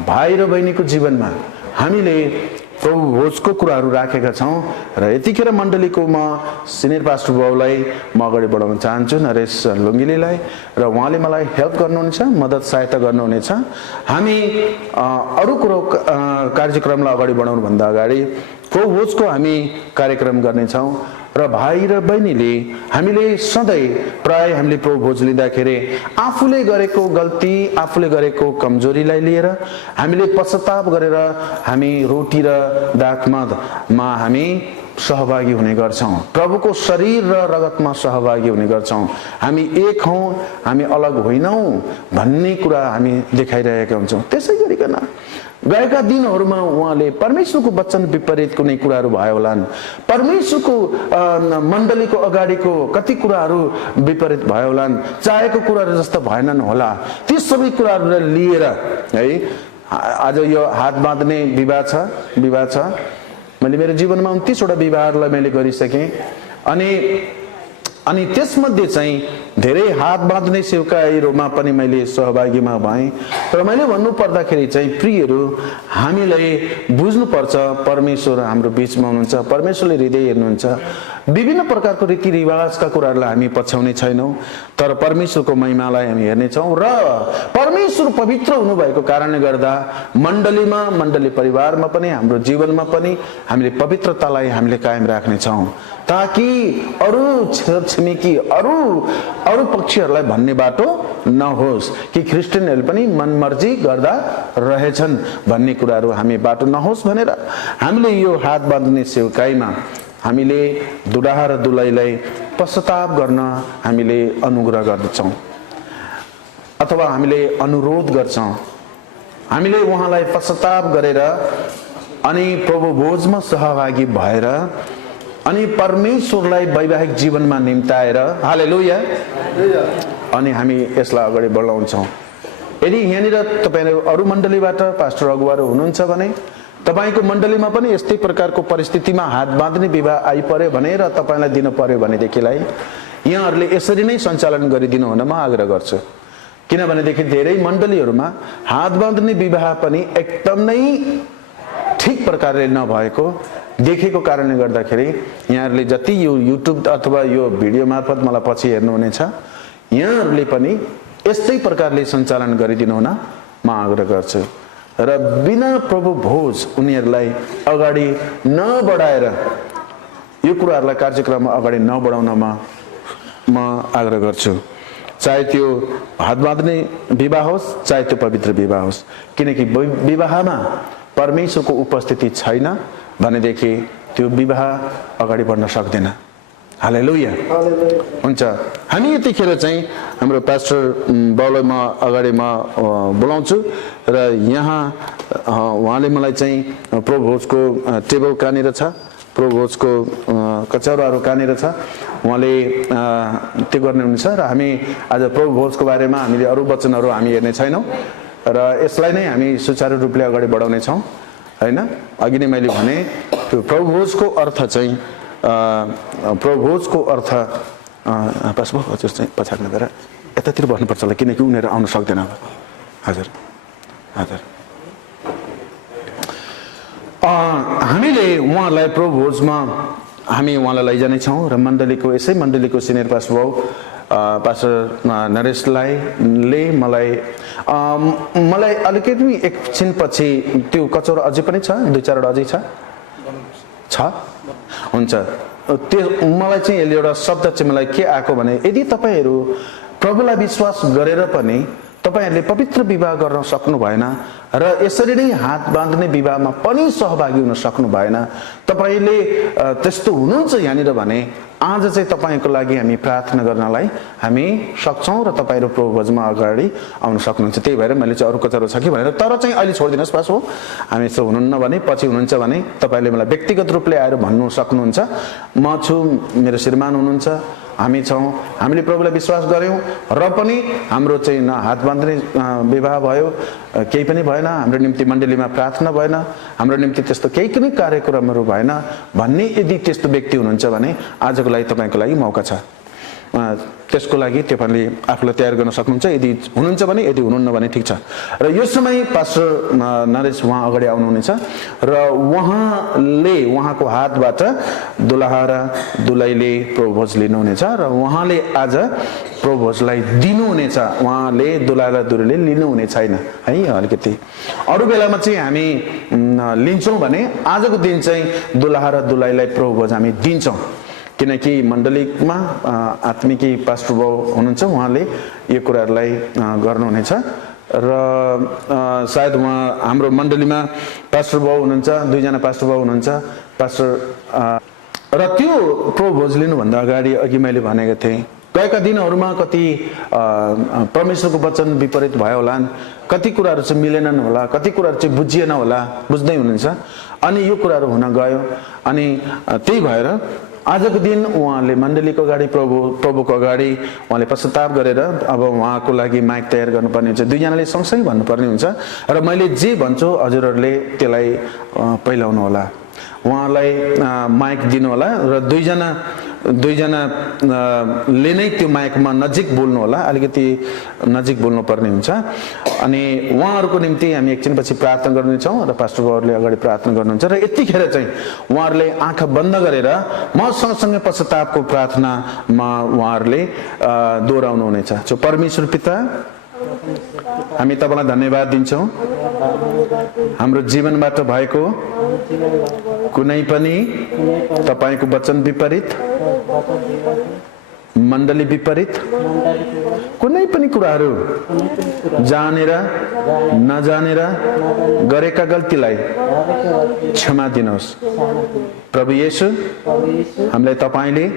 भाइ र बहिनीको जीवनमा हामीले प्रभु भोजको कुराहरू राखेका छौँ। र यतिखेर मण्डलीको म सिनियर पास्टर बाबुलाई म अगाडि बढाउन चाहन्छु, नरेश लुङ्गिलीलाई, र उहाँले मलाई हेल्प गर्नुहुनेछ, मद्दत सहायता गर्नुहुनेछ। हामी अरू कुरो कार्यक्रमलाई अगाडि बढाउनुभन्दा अगाडि प्रभु भोजको हामी कार्यक्रम गर्नेछौँ। र भाइ र बहिनीले हामीले सधैँ प्राय हामीले प्रभु भोज लिँदाखेरि आफूले गरेको गल्ती, आफूले गरेको कमजोरीलाई लिएर हामीले पश्चाताप गरेर हामी रोटी र दाखमदमा हामी सहभागी हुने गर्छौँ। प्रभुको शरीर र रगतमा सहभागी हुने गर्छौँ। हामी एक हौँ, हामी अलग होइनौँ भन्ने कुरा हामी देखाइरहेका हुन्छौँ। त्यसै गरिकन गएका दिनहरूमा उहाँले परमेश्वरको वचन विपरीत कुनै कुराहरू भयो होलान्, परमेश्वरको मण्डलीको अगाडिको कति कुराहरू विपरीत भयो होलान्, चाहेको कुराहरू जस्तो भएनन् होला। ती सबै कुराहरूलाई लिएर है आज यो हात बाँध्ने विवाह छ। मैले मेरो जीवनमा 29 वटा विवाहहरूलाई मैले गरिसकेँ। अनि त्यसमध्ये चाहिँ धेरै हात बाँध्ने सेवकाईहरूमा पनि मैले सहभागीमा भएँ। तर मैले भन्नु पर्दाखेरि चाहिँ प्रियहरू, हामीलाई बुझ्नुपर्छ परमेश्वर हाम्रो बीचमा हुनुहुन्छ, परमेश्वरले हृदय हेर्नुहुन्छ। विभिन्न प्रकारको रीतिरिवाजका कुराहरूलाई हामी पछ्याउने छैनौँ, तर परमेश्वरको महिमालाई हामी हेर्नेछौँ। र परमेश्वर पवित्र हुनुभएको कारणले गर्दा मण्डलीमा, मण्डली परिवारमा पनि, हाम्रो जीवनमा पनि हामीले पवित्रतालाई हामीले कायम राख्नेछौँ, ताकि अरू छिमेकी अरू पक्षीहरूलाई भन्ने बाटो नहोस् कि क्रिस्चियनहरूले पनि मनमर्जी गर्दा रहेछन् भन्ने कुराहरू हामी बाटो नहोस् भनेर हामीले यो हात बाँध्ने सेवकाईमा हामीले दुलाहा र दुलहीलाई पश्चाताप गर्न हामीले अनुग्रह गर्दछौँ अथवा हामीले अनुरोध गर्छौँ। हामीले उहाँलाई पश्चाताप गरेर अनि प्रभु भोजमा सहभागी भएर अनि परमेश्वरलाई वैवाहिक जीवनमा निम्ताएर, हालेलुया, अनि हामी यसलाई अगाडि बढाउँछौँ। यदि यहाँनिर तपाईँहरू अरू मण्डलीबाट पास्टर अगुवाहरू हुनुहुन्छ भने तपाईँको मण्डलीमा पनि यस्तै प्रकारको परिस्थितिमा हात बाँध्ने विवाह आइपर्यो भने र तपाईँलाई दिनु पर्यो भनेदेखिलाई यहाँहरूले यसरी नै सञ्चालन गरिदिनु हुन म आग्रह गर्छु। किनभनेदेखि धेरै मण्डलीहरूमा हात बाँध्ने विवाह पनि एकदम नै ठिक प्रकारले नभएको देखेको कारणले गर्दाखेरि यहाँहरूले जति यो युट्युब अथवा यो भिडियो मार्फत मलाई पछि हेर्नुहुनेछ, यहाँहरूले पनि यस्तै प्रकारले सञ्चालन गरिदिनु हुन म आग्रह गर्छु। र बिना प्रभु भोज उनीहरूलाई अगाडि नबढाएर यो कुराहरूलाई कार्यक्रममा अगाडि नबढाउनमा म आग्रह गर्छु। चाहे त्यो हात बाँध्ने विवाह होस्, चाहे त्यो पवित्र विवाह होस्, किनकि विवाहमा परमेश्वरको उपस्थिति छैन भनेदेखि त्यो विवाह अगाडि बढ्न सक्दैन। हालेलुया। हुन्छ, हामी यतिखेर चाहिँ हाम्रो पास्टर बाउलाई म अगाडि बोलाउँछु र यहाँ उहाँले मलाई चाहिँ प्रभुभोजको टेबल कहाँनिर छ, प्रभुभोजको कचौराहरू कहाँनिर छ, उहाँले त्यो गर्ने हुनेछ र हामी आज प्रभुभोजको बारेमा हामीले अरू वचनहरू हामी हेर्ने छैनौँ र यसलाई नै हामी सुचारू रूपले अगाडि बढाउनेछौँ, होइन। अघि नै मैले भने त्यो प्रभुभोजको अर्थ चाहिँ प्रभुभोजको अर्थ पासबुक हजुर चाहिँ पछाडि गएर यतातिर बस्नुपर्छ होला, किनकि उनीहरू आउन सक्दैन। हजुर हजुर, हामीले उहाँलाई प्रभुभोजमा हामी उहाँलाई लैजानेछौँ र मण्डलीको यसै मण्डलीको सिनियर पास्टर बाउ पास्टर नरेशले मलाई अलिकति एकछिन पछि त्यो कचौरा अझै पनि छ, 2-4वटा अझै छ। हुन्छ, त्यो मलाई चाहिँ यसले एउटा शब्द चाहिँ मलाई के आएको भने यदि तपाईँहरू प्रभुलाई विश्वास गरेर पनि तपाईँहरूले पवित्र विवाह गर्न सक्नु भएन र यसरी नै हात बाँध्ने विवाहमा पनि सहभागी हुन सक्नु भएन, तपाईँले त्यस्तो हुनुहुन्छ यहाँनिर भने आज चाहिँ तपाईँको लागि हामी प्रार्थना गर्नलाई हामी सक्छौँ र तपाईँहरू प्रभुभोजमा अगाडि आउन सक्नुहुन्छ। त्यही भएर मैले चाहिँ अरू कचौरा छ कि भनेर, तर चाहिँ अहिले छोडिदिनुहोस् पास हो, हामी यस्तो हुनुहुन्न भने पछि हुनुहुन्छ भने तपाईँले मलाई व्यक्तिगत रूपले आएर भन्नु सक्नुहुन्छ, म छु, मेरो श्रीमान हुनुहुन्छ, हामी छौँ, हामीले प्रभुलाई विश्वास गऱ्यौँ र पनि हाम्रो चाहिँ न हात बाँध्ने विवाह भयो, केही पनि भएन, हाम्रो निम्ति मण्डलीमा प्रार्थना भएन, हाम्रो निम्ति त्यस्तो केही पनि कार्यक्रमहरू भएन भन्ने यदि त्यस्तो व्यक्ति हुनुहुन्छ भने आजको लागि तपाईँको लागि मौका छ। त्यसको लागि तपाईँले आफूलाई तयार गर्न सक्नुहुन्छ, यदि हुनुहुन्छ भने, यदि हुनुहुन्न भने ठिक छ। र यो समय पास्टर नरेश उहाँ अगाडि आउनुहुनेछ र उहाँको हातबाट दुलहा र दुलहीले प्रभुभोज लिनुहुनेछ र उहाँले आज प्रभुभोजलाई दिनुहुनेछ, उहाँले दुलहा र दुलहीले लिनुहुने छैन है। अलिकति अरू बेलामा चाहिँ हामी लिन्छौँ भने आजको दिन चाहिँ दुलहा र दुलहीलाई प्रभुभोज हामी दिन्छौँ, किनकि मण्डलीमा आत्मिकी पास्टर बाउ हुनुहुन्छ, उहाँले यो कुराहरूलाई गर्नुहुनेछ र सायद उहाँ हाम्रो मण्डलीमा पास्टर बाउ हुनुहुन्छ, 2जना पास्टर बाउ हुनुहुन्छ, पास्टर र त्यो प्रभुभोज लिनुभन्दा अगाडि अघि मैले भनेको थिएँ गएका दिनहरूमा कति परमेश्वरको वचन विपरीत भयो होला, कति कुराहरू चाहिँ मिलेनन् होला, कति कुराहरू चाहिँ बुझिएन होला, बुझ्दै हुनुहुन्छ, अनि यो कुराहरू हुन गयो। अनि त्यही भएर आजको दिन उहाँले मण्डलीको अगाडि प्रभुको अगाडि उहाँले पश्चाताप गरेर अब उहाँको लागि माइक तयार गर्नुपर्ने हुन्छ, 2जनाले सँगसँगै भन्नुपर्ने हुन्छ र मैले जे भन्छु हजुरहरूले त्यसलाई पहिलाउनु होला, उहाँलाई माइक दिनु होला र 2जनाले नै त्यो माइकमा नजिक बोल्नु होला, अलिकति नजिक बोल्नु पर्ने हुन्छ। अनि उहाँहरूको निम्ति हामी एकछिनपछि प्रार्थना गर्नेछौँ र पास्टर बाउहरूले अगाडि प्रार्थना गर्नुहुन्छ र यतिखेर चाहिँ उहाँहरूले आँखा बन्द गरेर म सँगसँगै पश्चातापको प्रार्थनामा उहाँहरूले दोहोऱ्याउनु हुनेछ। सो परमेश्वर पिता, हामी तपाईँलाई धन्यवाद दिन्छौँ, हाम्रो जीवनबाट भएको कुनै पनि तपाईँको वचन विपरीत, मण्डली विपरीत कुनै पनि कुराहरू जानेर नजानेर गरेका गल्तीलाई क्षमा दिनुहोस् प्रभु येशू। हामीलाई तपाईँले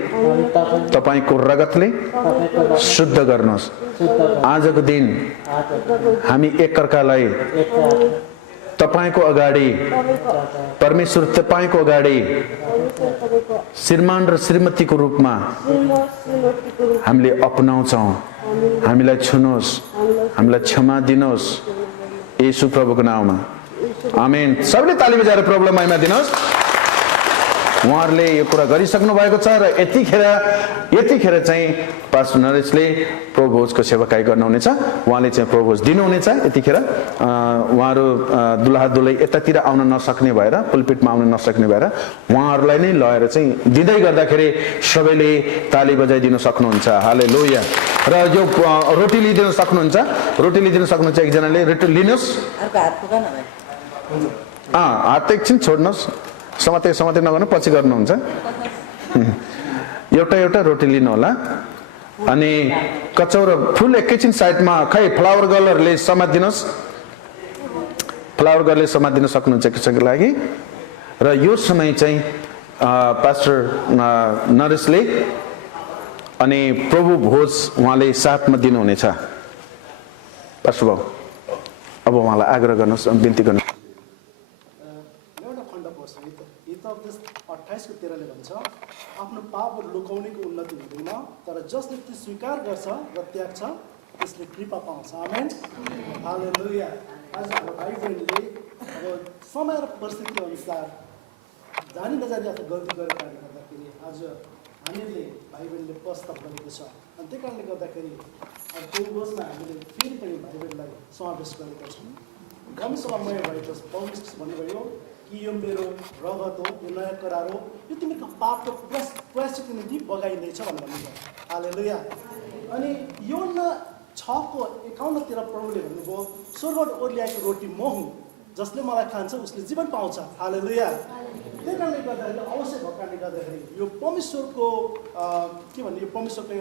तपाईँको रगतले शुद्ध गर्नुहोस्। आजको दिन हामी एकअर्कालाई तपाईँको अगाडि, परमेश्वर तपाईँको अगाडि श्रीमान र श्रीमतीको रूपमा हामीले अपनाउँछौँ। हामीलाई छुनुहोस्, हामीलाई क्षमा दिनुहोस् येशू प्रभुको नाममा, आमेन। सबैले ताली बजाएर प्रभुलाई महिमा दिनुहोस्। उहाँहरूले यो कुरा गरिसक्नु भएको छ र यतिखेर चाहिँ पास्टर नरेशले प्रभुभोजको सेवाकाई गर्नुहुनेछ, उहाँले चाहिँ प्रभुभोज दिनुहुनेछ। यतिखेर उहाँहरू दुलहा दुलही यतातिर आउन नसक्ने भएर, पुलपिटमा आउन नसक्ने भएर उहाँहरूलाई नै लगेर चाहिँ दिँदै गर्दाखेरि सबैले ताली बजाइदिन सक्नुहुन्छ। हालेलुया। र यो रोटी लिइदिन सक्नुहुन्छ एकजनाले रोटी लिनुहोस् हात एकछिन छोड्नुहोस् समाते नगर्नु पछि गर्नुहुन्छ एउटा रोटी लिनु होला अनि कचौरा फुल एकैछिन साइडमा खै फ्लावर गर्लहरूले समातिदिनुहोस् समातिदिन सक्नुहुन्छ एकैछिनको लागि र यो समय चाहिँ पास्टर नरेशले अनि प्रभु भोज उहाँले साथमा दिनुहुनेछ पास्टर बाबु अब उहाँलाई आग्रह गर्नुहोस् बिन्ती गर्नुहोस् एउटा खण्ड पर्छ हित 28:13 भन्छ आफ्नो पापहरू लुकाउनेको उन्नति हुँदैन तर जसले त्यो स्वीकार गर्छ र त्याग्छ त्यसले कृपा पाउँछ आमेन हालेलुया आज हाम्रो भाइ बहिनीले अब समय र परिस्थिति अनुसार जानी नजानी अथवा गल्ती गरेको कारणले गर्दाखेरि आज हामीले भाइ बहिनीले प्रस्ताव गरेको छ अनि त्यही कारणले गर्दाखेरि अब त्यो बोझमा हामीले फेरि पनि भाइ बहिनीलाई समावेश गरेका छौँ गमसभामय भएको पौलुस भन्नुभयो कि यो मेरो रगत हो यो नयाँ करार हो यो तिमीको पापको प्रायश्चित निम्ति बगाइनेछ भनेर भन्नुभयो हालेलुया अनि यो 6:51 प्रभुले भन्नुभयो स्वर्गबाट ओर्ल्याएको रोटी म हुँ जसले मलाई खान्छ उसले जीवन पाउँछ हालेलुया त्यही कारणले गर्दाखेरि अवश्य भएको कारणले गर्दाखेरि यो परमेश्वरको के भन्ने यो परमेश्वरको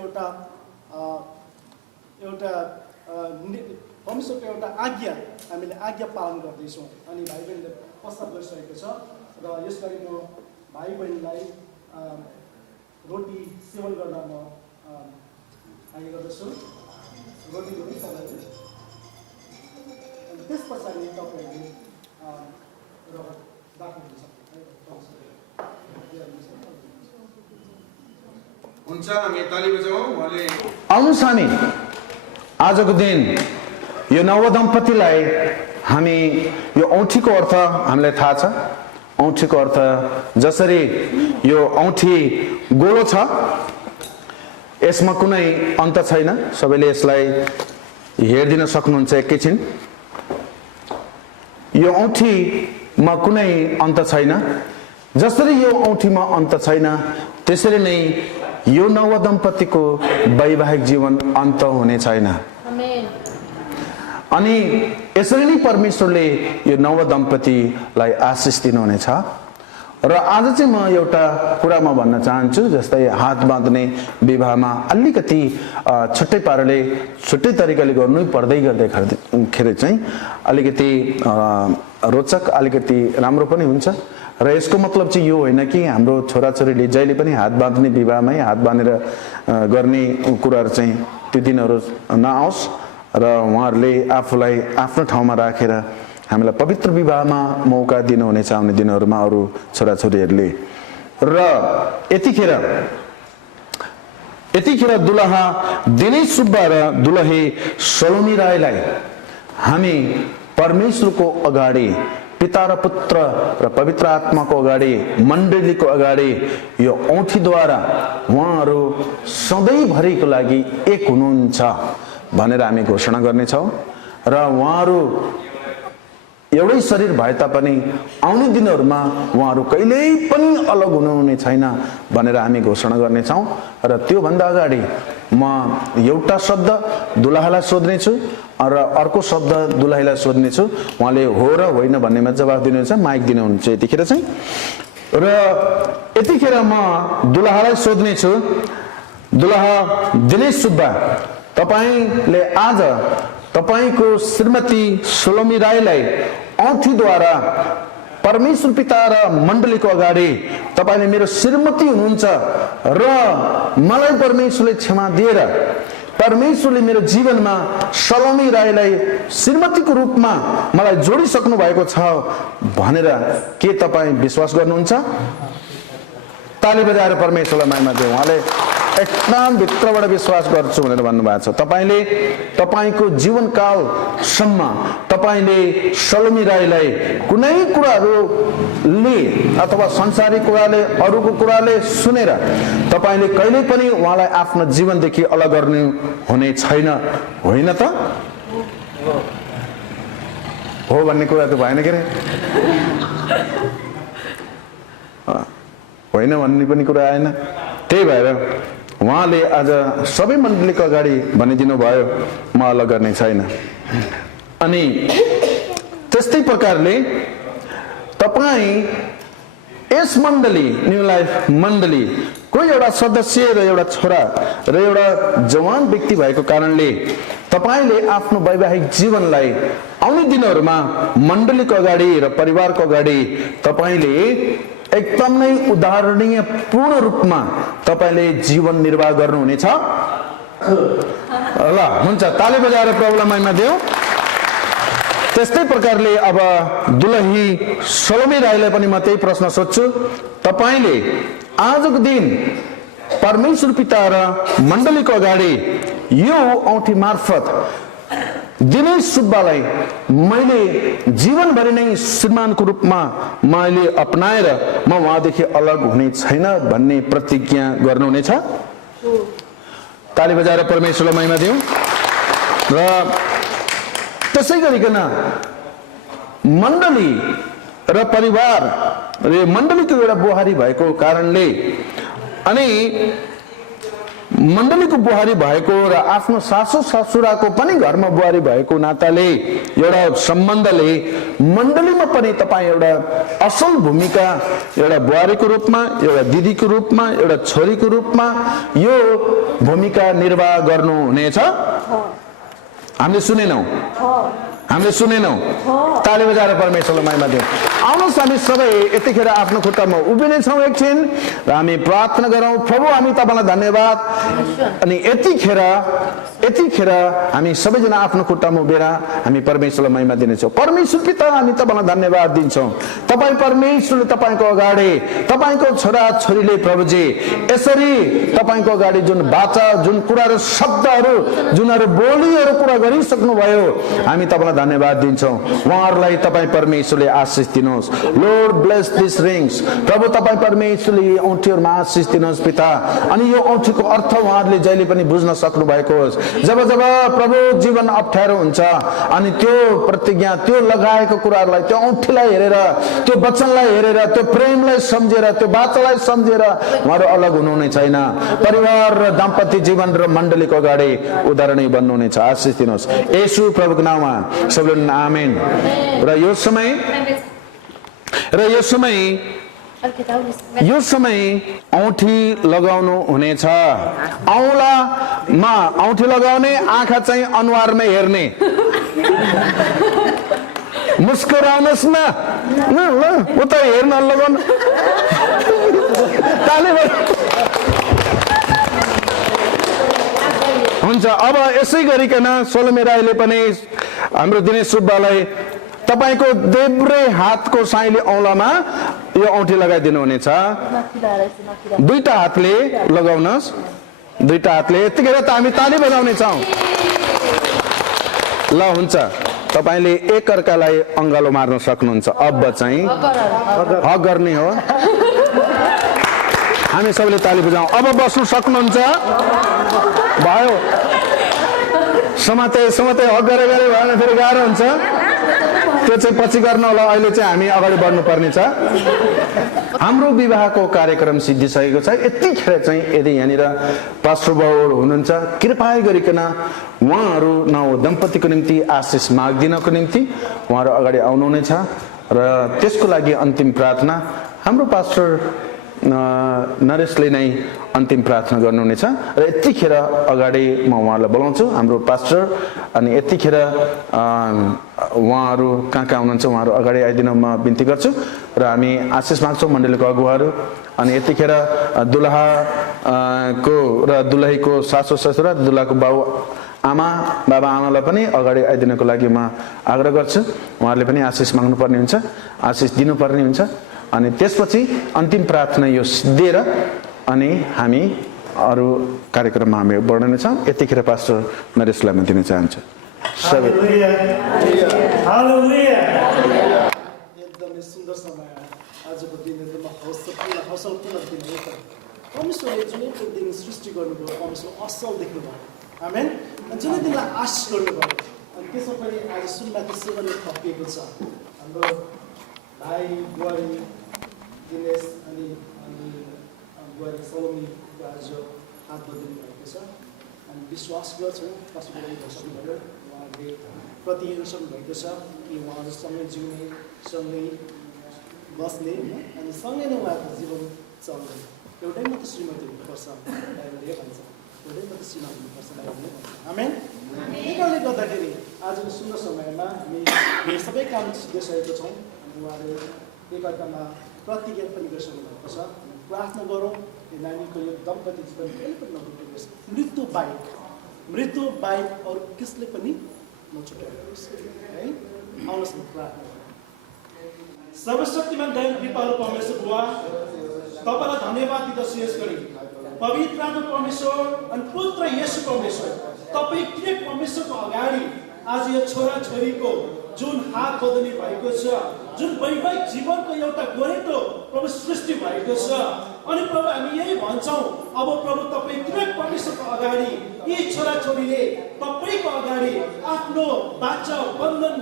एउटा आज्ञा हामीले आज्ञा पालन गर्दैछौँ अनि भाइ बहिनीले प्रस्ताव गरिसकेको छ र यसरी म भाइ बहिनीलाई रोटी सेवन गर्न म आगे गर्दछु रोटी पनि तपाईँले त्यस पछाडि तपाईँहरूले रगत राख्नुहुन्छ हुन्छ हामी ताली बजाउँ उहाँले आउनुहोस् हामी आजको दिन यो नवदम्पतिलाई हामी यो औँठीको अर्थ हामीलाई थाहा छ औँठीको अर्थ जसरी यो औँठी गोलो छ यसमा कुनै अन्त छैन सबैले यसलाई हेरिदिन सक्नुहुन्छ एकैछिन यो औँठीमा कुनै अन्त छैन जसरी यो औँठीमा अन्त छैन त्यसरी नै यो नवदम्पतिको वैवाहिक जीवन अन्त हुने छैन अनि यसरी नै परमेश्वरले यो नवदम्पतिलाई आशिष दिनुहुनेछ र आज चाहिँ म एउटा कुरा म भन्न चाहन्छु जस्तै हात बाँध्ने विवाहमा अलिकति छुट्टै पाराले छुट्टै तरिकाले गर्नु पर्दै गर्दाखेरि चाहिँ अलिकति रोचक अलिकति राम्रो पनि हुन्छ र यसको मतलब चाहिँ यो होइन कि हाम्रो छोराछोरीले जहिले पनि हात बाँध्ने विवाहमै हात बाँधेर गर्ने कुराहरू चाहिँ त्यो दिनहरू नआओस् र उहाँहरूले आफूलाई आफ्नो ठाउँमा राखेर हामीलाई पवित्र विवाहमा मौका दिनुहुनेछ आउने दिनहरूमा अरू छोराछोरीहरूले र यतिखेर दुलहा दिनेश सुब्बा र दुलही सलोमी राईलाई हामी परमेश्वरको अगाडि पिता र पुत्र र पवित्र आत्माको अगाडि मण्डलीको अगाडि यो औँठीद्वारा उहाँहरू सधैँभरिको लागि एक हुनुहुन्छ भनेर हामी घोषणा गर्नेछौँ र उहाँहरू एउटै शरीर भए तापनि आउने दिनहरूमा उहाँहरू कहिल्यै पनि अलग हुनुहुने छैन भनेर हामी घोषणा गर्नेछौँ र त्योभन्दा अगाडि म एउटा शब्द दुलहालाई सोध्नेछु र अर्को शब्द दुलहीलाई सोध्नेछु उहाँले हो र होइन भन्नेमा जवाफ दिनुहुन्छ माइक दिनुहुन्छ यतिखेर चाहिँ र यतिखेर म दुलहालाई सोध्नेछु दुलहा दिनेश सुब्बा तपाईले आज तपाईको श्रीमती सलोमी राईलाई औँठीद्वारा परमेश्वर पिता र मण्डलीको अगाडि तपाईले मेरो श्रीमती हुनुहुन्छ र मलाई परमेश्वरले क्षमा दिएर परमेश्वरले मेरो जीवनमा सलोमी राईलाई श्रीमतीको रूपमा मलाई जोडिसक्नु भएको छ भनेर के तपाईँ विश्वास गर्नुहुन्छ ताली बजाएर परमेश्वरलाई महिमा दिउँ उहाँले एकदम भित्रबाट विश्वास गर्छु भनेर भन्नुभएको छ तपाईले तपाईको जीवनकालसम्म तपाईले सलोमी राईलाई कुनै कुराहरूले अथवा संसारिक कुराले अरूको कुराले सुनेर तपाईले कहिल्यै पनि उहाँलाई आफ्नो जीवनदेखि अलग गर्नु हुने छैन होइन त हो भन्ने कुरा त भएन के रे होइन भन्ने पनि कुरा आएन त्यही भएर उहाँले आज सबै मण्डलीको अगाडि भनिदिनु भयो म अलग गर्ने छैन। अनि त्यस्तै प्रकारले तपाईँ यस मण्डली न्यू लाइफ मण्डलीको एउटा सदस्य र एउटा छोरा र एउटा जवान व्यक्ति भएको कारणले तपाईले आफ्नो वैवाहिक जीवनलाई आउने दिनहरूमा मण्डलीको अगाडि र परिवारको अगाडि तपाईले एकदम नै उदाहरणीय पूर्ण रूपमा तपाईले जीवन निर्वाह गर्नुहुनेछ। ल हुन्छ, ताली बजाएर प्रभुलाई महिमा देऊ। त्यस्तै प्रकारले अब दुलही सलोमी राईलाई पनि म त्यही प्रश्न सोध्छु। तपाईले आजको दिन परमेश्वर पिता र मण्डलीको अगाडि यो औँठी मार्फत दिनेश सुब्बालाई मैले जीवनभरि नै श्रीमानको रूपमा मैले अपनाएर म उहाँदेखि अलग हुने छैन भन्ने प्रतिज्ञा गर्नुहुनेछ। ताली बजाएर परमेश्वरलाई महिमा दिउँ। र त्यसै गरिकन मण्डली र परिवार र मण्डलीको एउटा बुहारी भएको कारणले अनि मण्डलीको बुहारी भएको र आफ्नो सासू ससुराको पनि घरमा बुहारी भएको नाताले एउटा सम्बन्धले मण्डलीमा पनि तपाईँ एउटा असल भूमिका एउटा बुहारीको रूपमा, एउटा दिदीको रूपमा, एउटा छोरीको रूपमा यो भूमिका निर्वाह गर्नुहुनेछ। हामीले सुनेनौ? ताली बजाएर परमेश्वरलाई महिमा दिउँ। आउनुहोस् हामी सबै यतिखेर आफ्नो खुट्टामा उभिनेछौँ एकछिन र हामी प्रार्थना गरौँ। प्रभु हामी तपाईँलाई धन्यवाद। अनि यतिखेर हामी सबैजना आफ्नो खुट्टामा उभिएर हामी परमेश्वरलाई महिमा दिनेछौँ। परमेश्वर पिता हामी तपाईँलाई धन्यवाद दिन्छौँ। तपाईँ परमेश्वरले तपाईँको अगाडि तपाईँको छोरा छोरीले प्रभुजी यसरी तपाईँको अगाडि जुन वाचा, जुन कुराहरू, शब्दहरू, जुनहरू बोलीहरू पुरा गरिसक्नु भयो, हामी तपाईँलाई धन्यवाद दिन्छौँ। उहाँहरूलाई तपाईँ परमेश्वरले आशिष दिनुहोस्। Lord bless this rings. प्रभु तपाईँ परमेश्वरले यी औँठीहरूमा आशिष दिनुहोस् पिता। अनि यो औँठीको अर्थ उहाँहरूले जहिले पनि बुझ्न सक्नु भएको होस्। जब जब प्रभु जीवन अप्ठ्यारो हुन्छ अनि त्यो प्रतिज्ञा, त्यो लगाएको कुराहरूलाई, त्यो औँठीलाई हेरेर, त्यो वचनलाई हेरेर, त्यो प्रेमलाई सम्झेर, त्यो वाचालाई सम्झेर उहाँहरू अलग हुनुहुने छैन। परिवार र दाम्पत्य जीवन र मण्डलीको अगाडि उदाहरणीय बन्नुहुनेछ। आशिष दिनुहोस् येशू प्रभुको नाममा सबैले आमेन। र यो समय औँठी लगाउनु हुनेछ। औँलामा औँठी लगाउने, आँखा चाहिँ अनुहारमै हेर्ने। मुस्कुराउनुहोस् न, उता हेर्न लगाउनु। हुन्छ, अब यसै गरिकन सोलोमी राईले पनि हाम्रो दिनेश सुब्बालाई तपाईको देब्रे हातको साइले औँलामा यो औँठी लगाइदिनु हुनेछ। दुईटा हातले लगाउनुहोस्, दुईटा हातले। यतिखेर त हामी ताली बजाउने छौँ। ल हुन्छ, तपाईले एकअर्कालाई अङ्गालो मार्न सक्नुहुन्छ। अब चाहिँ हक गर्ने हो। हामी सबैले ताली बजाउँ। अब बस्नु सक्नुहुन्छ? भयो। समाते हक गरे भएन फेरि गाह्रो हुन्छ। त्यो चाहिँ पछि गर्न होला। अहिले चाहिँ हामी अगाडि बढ्नुपर्ने छ। हाम्रो विवाहको कार्यक्रम सिद्धिसकेको छ। यतिखेर चाहिँ यदि यहाँनिर पास्टर बाबुहरू हुनुहुन्छ, कृपया गरिकन उहाँहरू दम्पतिको निम्ति आशिष माग्दिनको निम्ति उहाँहरू अगाडि आउनुहुनेछ। र त्यसको लागि अन्तिम प्रार्थना हाम्रो पास्टर नरेशले नै अन्तिम प्रार्थना गर्नुहुनेछ। र यतिखेर अगाडि म उहाँलाई बोलाउँछु, हाम्रो पास्टर। अनि यतिखेर उहाँहरू कहाँ हुनुहुन्छ उहाँहरू अगाडि आइदिन म बिन्ती गर्छु। र हामी आशिष माग्छौँ मण्डलीको अगुवाहरू। अनि यतिखेर दुलहाको र दुलहीको सासू ससुरा, दुलहाको बाबा आमालाई पनि अगाडि आइदिनको लागि म आग्रह गर्छु। उहाँहरूले पनि आशिष माग्नुपर्ने हुन्छ, आशिष दिनुपर्ने हुन्छ। अनि त्यसपछि अन्तिम प्रार्थना यो सिद्धिएर अनि हामी अरू कार्यक्रममा हामी बढ्नेछौँ। यतिखेर पास्टर नरेशलाई म दिन चाहन्छु। एकदमै सुन्दर समय आजको दिन, एकदम हौसलापूर्ण दिन हो। परमेश्वरले जुनै पनि दिन सृष्टि गर्नुभयो, परमेश्वर असल देख्नुभयो। आमेन। जुनै दिनलाई आशिष गर्नुभयो। अनि त्यसमा पनि आज सुनमाथि सेवाले थपिएको छ। हाम्रो भाइ बुहारी दिनेश अनि बुहारी सलोमीको आज हात बदलिनु भएको छ। हामी विश्वास गर्छौँ पशुपति भइसक्नुभयो, उहाँहरूले प्रतिज्ञा भएको छ कि उहाँहरू सँगै जिउने, सँगै बस्ने होइन, अनि सँगै नै उहाँहरूको जीवन चल्ने। एउटै मात्र श्रीमती हुनुपर्छ बाइबलले भन्छ, एउटै मात्र श्रीमान हुनुपर्छ बाइबलले भन्छ। आमेन। त्यही कारणले गर्दाखेरि आजको सुन्न समयमा हामी सबै काम सिद्धिसकेको छौँ। उहाँहरू एकअर्कामा प्रतिज्ञा पनि गरिसक्नु भएको छ। प्रार्थना गरौँ नानीको यो दम्पति जीवन कहिले पनि नबिग्रियोस्, मृत्यु बाहेक अरू कसले पनि नछुट्याओस् है। आउनुहोस् न प्रार्थना गरौँ। सर्वशक्तिमान दयालु कृपालु परमेश्वर बुवा, तपाईँलाई धन्यवाद दिँदछु यस गरी पवित्र आत्मा परमेश्वर अनि पुत्र येशू परमेश्वर, तपाईँ किन परमेश्वरको अगाडि आज यो छोरा छोरीको जुन हात बदली भएको छ, जुन वैवाहिक जीवनको एउटा गोरेटो प्रभु सृष्टि भएको छ, अनि प्रभु हामी यही भन्छौँ अब प्रभु तपाईँ किन परमेश्वरको अगाडि यी छोरा छोरीले तपाईँको अगाडि आफ्नो बाचा बन्धन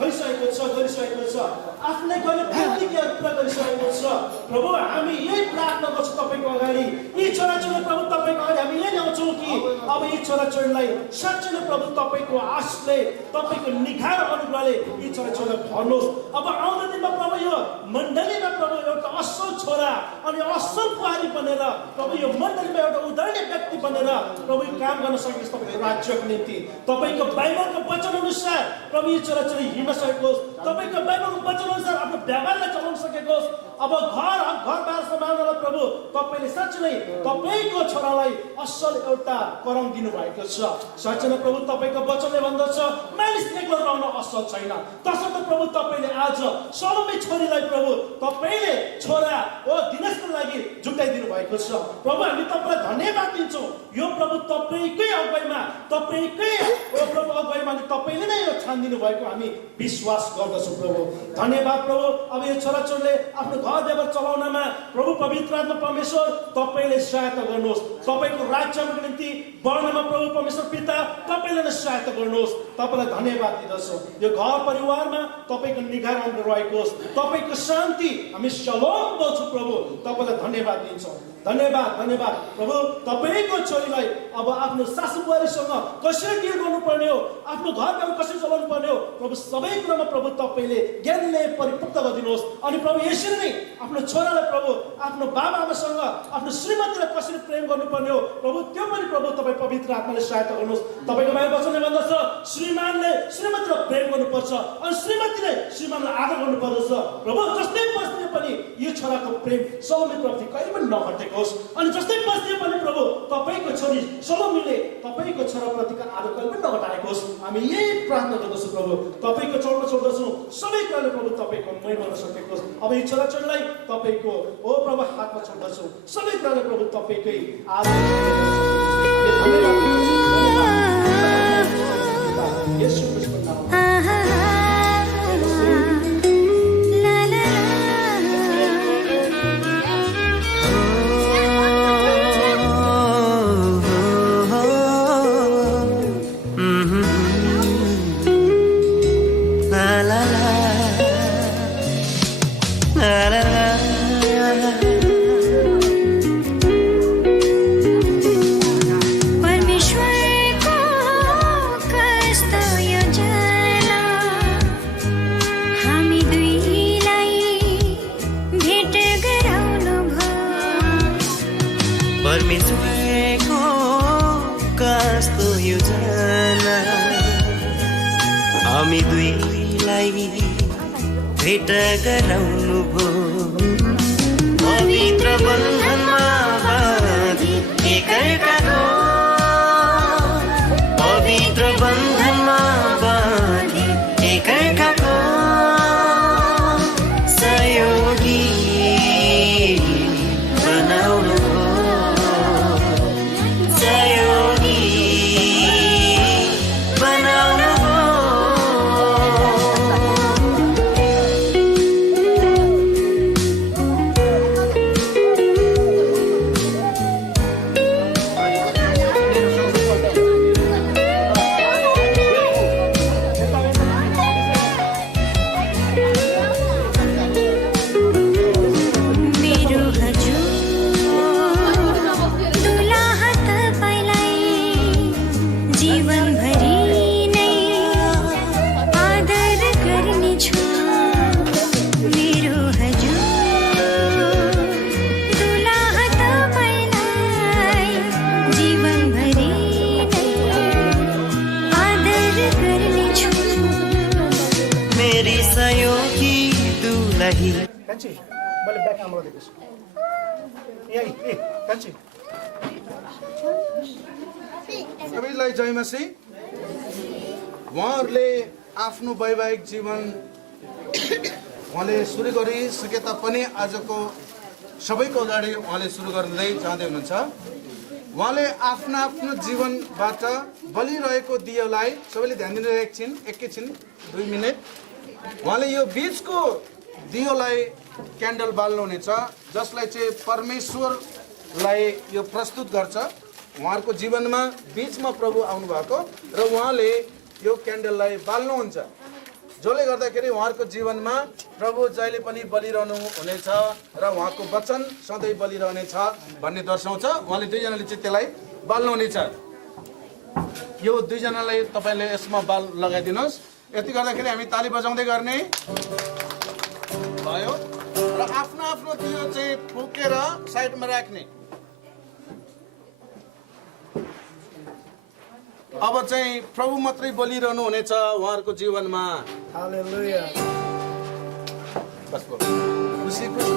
गरिसकेको छ, आफूले गर्ने प्रतिज्ञा पुरा गरिसकेको छ। प्रभु हामी यही प्रार्थना गर्छौँ तपाईँको अगाडि यी छोराछोरी प्रभु तपाईँको अगाडि हामी यही ल्याउँछौँ कि अब यी छोराछोरीलाई साँच्चै नै प्रभु तपाईँको आशले, तपाईँको निखार अनुग्रहले यी छोराछोरीलाई भर्नुहोस्। अब आउँदो दिनमा प्रभु यो मण्डलीमा प्रभु एउटा असल छोरा अनि असल बुहारी बनेर प्रभु यो मण्डलीमा एउटा उदाहरणीय व्यक्ति बनेर प्रभु काम गर्न सकियोस् तपाईँको राज्यको निम्ति। तपाईँको बाइबलको वचन अनुसार प्रभु यी छोराछोरी हिँड्न सकोस्, तपाईँको बाइबलको वचन अनुसार आफ्नो व्यवहारलाई चलाउन सकेको। अब घरबार सम्हाल्नलाई प्रभु तपाईँले साँच्चै नै तपाईँको छोरालाई असल एउटा करम दिनुभएको छ। साँच्चै नै प्रभु तपाईँको वचनले भन्दछ मानिस एक्लो रहन असल छैन, तसर्थ प्रभु तपाईँले आज सलोमी छोरीलाई प्रभु तपाईँले छोरा ओ दिनसको लागि जुटाइदिनु भएको छ। प्रभु हामी तपाईँलाई धन्यवाद दिन्छौँ। यो प्रभु तपाईँकै अगुवाईमा, तपाईँकै ओ प्रभु अगुवाईमा तपाईँले नै यो छानिदिनु भएको हामी विश्वास गर्दछौँ। प्रभु धन्यवाद। प्रभु अब यो छोराछोरीले आफ्नो घर व्यवहार चलाउनमा प्रभु पवित्र आत्मा परमेश्वर तपाईँले सहायता गर्नुहोस्। तपाईँको राज्यको निम्ति बढ्नमा प्रभु परमेश्वर पिता तपाईँले नै सहायता गर्नुहोस्। तपाईँलाई धन्यवाद दिँदछौँ। यो घर परिवारमा तपाईँको निगाह रहेको होस्, तपाईँको शान्ति हामी सलोम बोल्छौँ। प्रभु तपाईँलाई धन्यवाद दिन्छौँ। धन्यवाद प्रभु। तपाईँको छोरीलाई अब आफ्नो सासु बुहारीसँग कसरी डिल गर्नुपर्ने हो, आफ्नो घरमा कसरी चलाउनु पर्ने हो प्रभु सबै कुरामा प्रभु तपाईँले ज्ञानले परिपक्व गरिदिनुहोस्। अनि प्रभु यसरी नै आफ्नो छोरालाई प्रभु आफ्नो बाबा आमासँग आफ्नो श्रीमतीलाई कसरी प्रेम गर्नुपर्ने हो प्रभु त्यो पनि प्रभु तपाईँ पवित्र आत्माले सहायता गर्नुहोस्। तपाईँको बाइबल वचनले भन्दछ श्रीमानले श्रीमतीलाई प्रेम गर्नुपर्छ अनि श्रीमतीले श्रीमानलाई आदर गर्नुपर्दछ। प्रभु जस्तै परिस्थिति पनि यो छोराको प्रेम सलोमीप्रति कहिले पनि नघटेको होस्, अनि जस्तै परिस्थिति पनि प्रभु तपाईँको छोरी सलोमीले तपाईँको छोराप्रतिको आदर कहिले पनि नघटाएको होस्। हामी यही प्रार्थना गर्दछौँ। प्रभु तपाईँको चरणमा छोड्दछौँ। सबै कुराले प्रभु तपाईँको महिमा गर्न सकेको होस्। अब यी छोराछोरीलाई तपाईँको ओ प्रभु हातमा छोड्दछौँ। सबै कुराले प्रभु तपाईँकै आदर येशू ख्रीष्टको नाममा परमेश्वरको कस्तो योजना हामी दुईलाई भेट गराउनु भो। पवित्र बन्धनमा बाँधी एकअर्काको, पवित्र बन्धनमा बाँधी एकअर्काको सहयोगी बनाउनु लही कान्छी मैले ब्याक आमालाई दिएको छु ए कान्छी सबैलाई जय मसी। उहाँहरूले आफ्नो वैवाहिक जीवन उहाँले सुरु गरिसके तापनि आजको सबैको अगाडि उहाँले सुरु गर्दै जाँदै हुनुहुन्छ। उहाँले आफ्नो आफ्नो जीवनबाट बलिरहेको दियोलाई सबैले ध्यान दिनु एकैछिन 2 मिनट। उहाँले यो बीचको दियोलाई क्यान्डल बाल्नुहुनेछ जसलाई चाहिँ परमेश्वरलाई यो प्रस्तुत गर्छ। उहाँहरूको जीवनमा बीचमा प्रभु आउनुभएको र उहाँले यो क्यान्डललाई बाल्नुहुन्छ जसले गर्दाखेरि उहाँहरूको जीवनमा प्रभु जहिले पनि बलिरहनु हुनेछ र उहाँको वचन सधैँ बलिरहनेछ भन्ने दर्शाउँछ। उहाँले दुईजनाले चाहिँ त्यसलाई बाल्नुहुनेछ। यो दुईजनालाई तपाईँले यसमा बाल लगाइदिनुहोस्। यति गर्दाखेरि हामी ताली बजाउँदै गर्ने भयो र आफ्नो आफ्नो दियो चाहिँ फुकेर साइडमा राख्ने। अब चाहिँ प्रभु मात्रै बोलिरहनु हुनेछ उहाँहरूको जीवनमा। हालेलुया। बस खुसी खुसी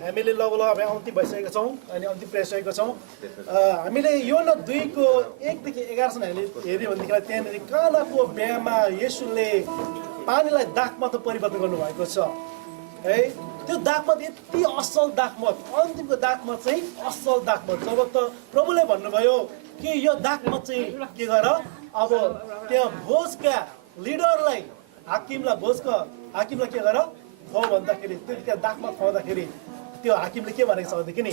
हामीले लगभग हामी अन्तिम भइसकेका छौँ अनि अन्तिम पुऱ्याइसकेका छौँ। हामीले यो न 2 को 1 देखि 11 सम्म हामीले हेऱ्यो भनेदेखि त्यहाँनिर कानाको बिहामा येशूले पानीलाई दाखमत परिवर्तन गर्नुभएको छ है। त्यो दाखमत यति असल दाखमत, अन्तिमको दाखमत चाहिँ असल दाखमत। जब त प्रभुले भन्नुभयो कि यो दाखमत चाहिँ के गर, अब त्यहाँ भोजका लिडरलाई हाकिमलाई के गर खुवाउ भन्दाखेरि त्यतिखेर दाखमत खुवाउँदाखेरि त्यो हाकिमले के भनेको छ भनेदेखि नि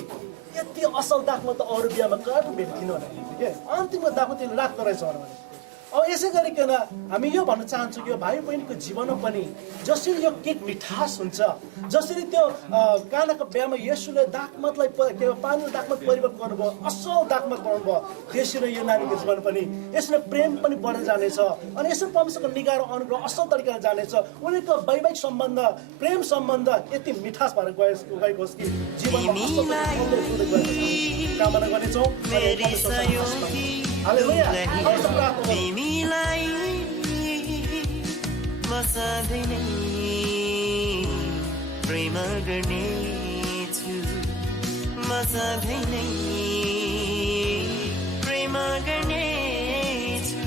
यति असल दाखमत त अरू बिहामा कहाँ भेट्थिन भनेको के अन्तिमको दाखमत त्यसले राख्दो रहेछ भने। अब यसै गरिकन हामी यो भन्न चाहन्छौँ कि यो भाइ बहिनीको जीवनमा पनि जसरी यो केक मिठास हुन्छ, जसरी त्यो कानाको बिहामा येशूले दाखमतलाई पानीको दाखमत परिवर्तन गर्नुभयो, असल दाखमत बनाउनु भयो, त्यसरी यो नानीको जीवन पनि यसले प्रेम पनि बढेर जानेछ अनि यसो परमेश्वरको निगाह र अनुग्रह असल तरिकाले जानेछ। उनीहरूको वैवाहिक सम्बन्ध, प्रेम सम्बन्ध यति मिठास भएर गएको होस् कि जीवनमा कामना गर्नेछौँ। तिमीलाई म सधैँ नै प्रेम गर्नेछु, म सधैँ नै प्रेम गर्नेछु।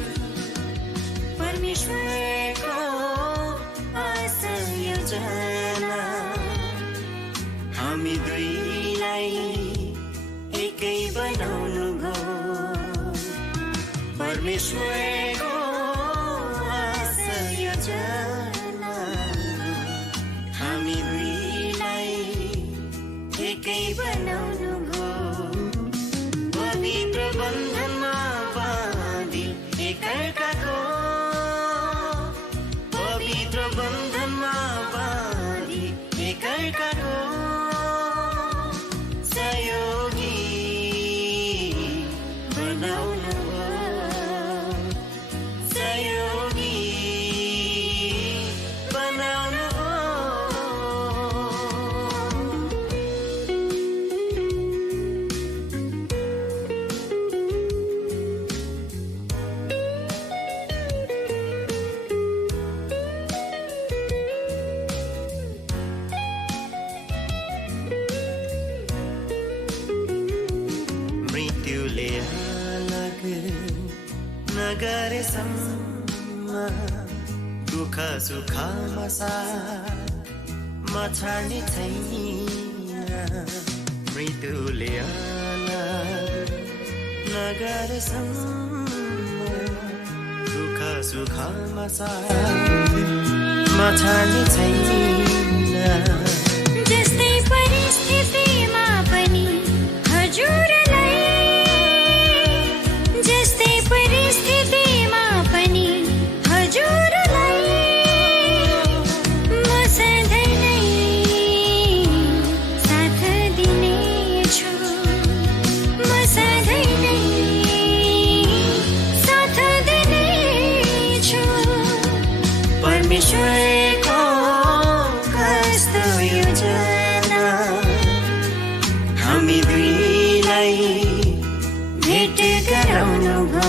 परमेश्वरको असल योजना हामी दुईलाई एकै बनाउनु भयो। परमेश्वरको असल योजना हामी दुईलाई एकै बनाउनु भो पवित्र बन्धनमा बाँधी एकअर्काको पवित्र बन्धनमा बाँधी एकअर्काको सहयोगी बनाउनु भो सहयोगी बनाउनु भो मृत्युले अलग नगरेसम्म दुःख सुखमा साथ म छाड्ने छैन मृत्युले अलग नगरेसम्म दुःख सुखमा साथ म छाड्ने छैन जस्तै परिस्थितिमा पनि हजुरलाई जस्तै परिस्थितिमा पनि हजुरलाई म सधैँ नै साथ दिनेछु म सधैँ नै साथ दिनेछु परमेश्वरको कस्तो योजना हामी दुईलाई भेट गराउनु भो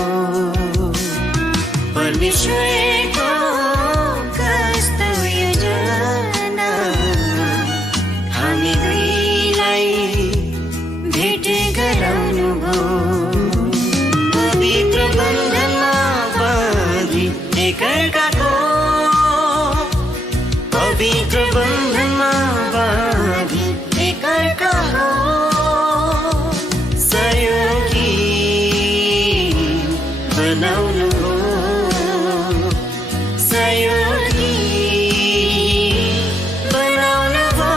परमेश्वरको कस्तो योजना हामी दुईलाई भेट गराउनु भो पवित्र बन्धनमा बाँधी एकअर्काको पवित्र बन्धनमा बाँधी एकअर्काको सहयोगी बनाउनु भो सहयोगी बनाउनु भो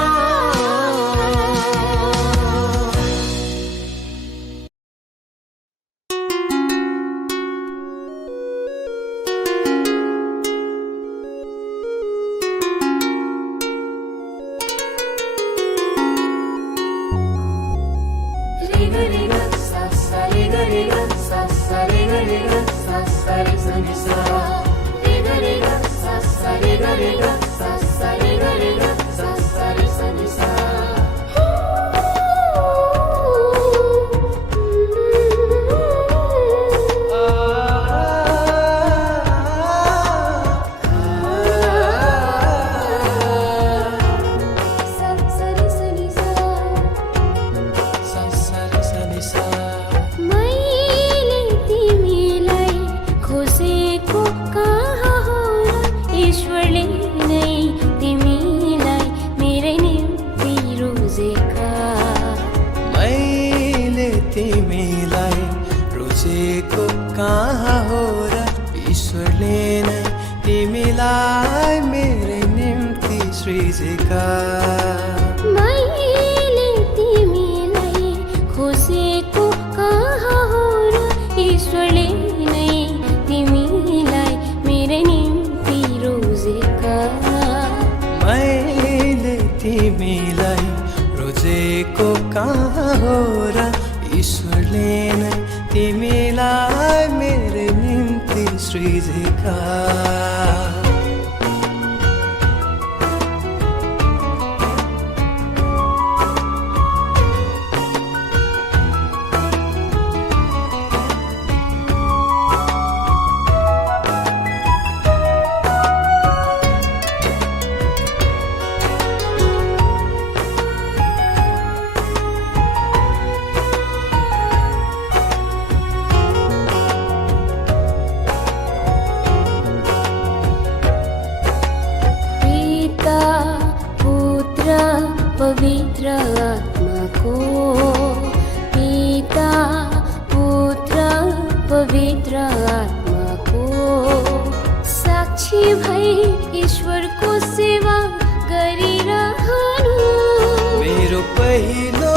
मैले तिमीलाई खोजेको कहाँ हो र ईश्वरले नै तिमीलाई मेरै निम्ति रोजेका मैले तिमीलाई रोजेको कहाँ हो र ईश्वरले नै तिमीलाई मेरै निम्ति सृजेका मैले तिमीलाई खोजेको कहाँ हो र ईश्वरले नै तिमीलाई मेरै निम्ति रोजेका मैले तिमीलाई रोजेको कहाँ हो र ईश्वरले नै तिमीलाई मेरै निम्ति सृजेका पवित्र आत्माको पिता पुत्र पवित्र आत्माको साक्षी भई ईश्वरको सेवा गरिरहनु मेरो पहिलो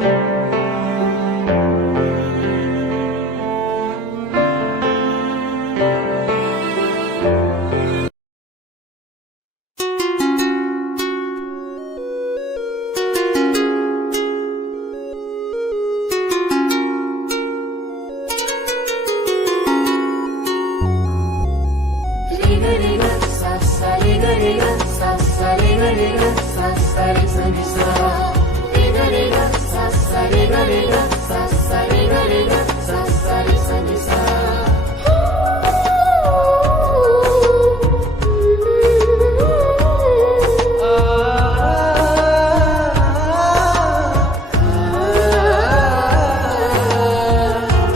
मैले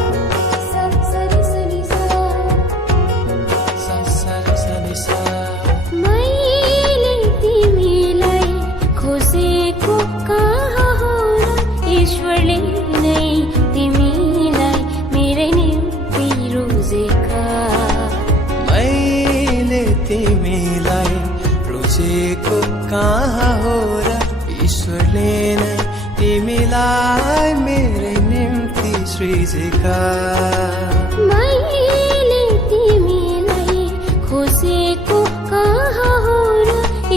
तिमीलाई खोजेको कहाँ हो र ईश्वरले नै तिमीलाई मेरै निम्ति रोजेका। मैले तिमीलाई रोजेको कहाँ हो र ईश्वरले नै तिमीलाई मेरै निम्ति सृजेका। मैले तिमीलाई खोजेको कहाँ हो र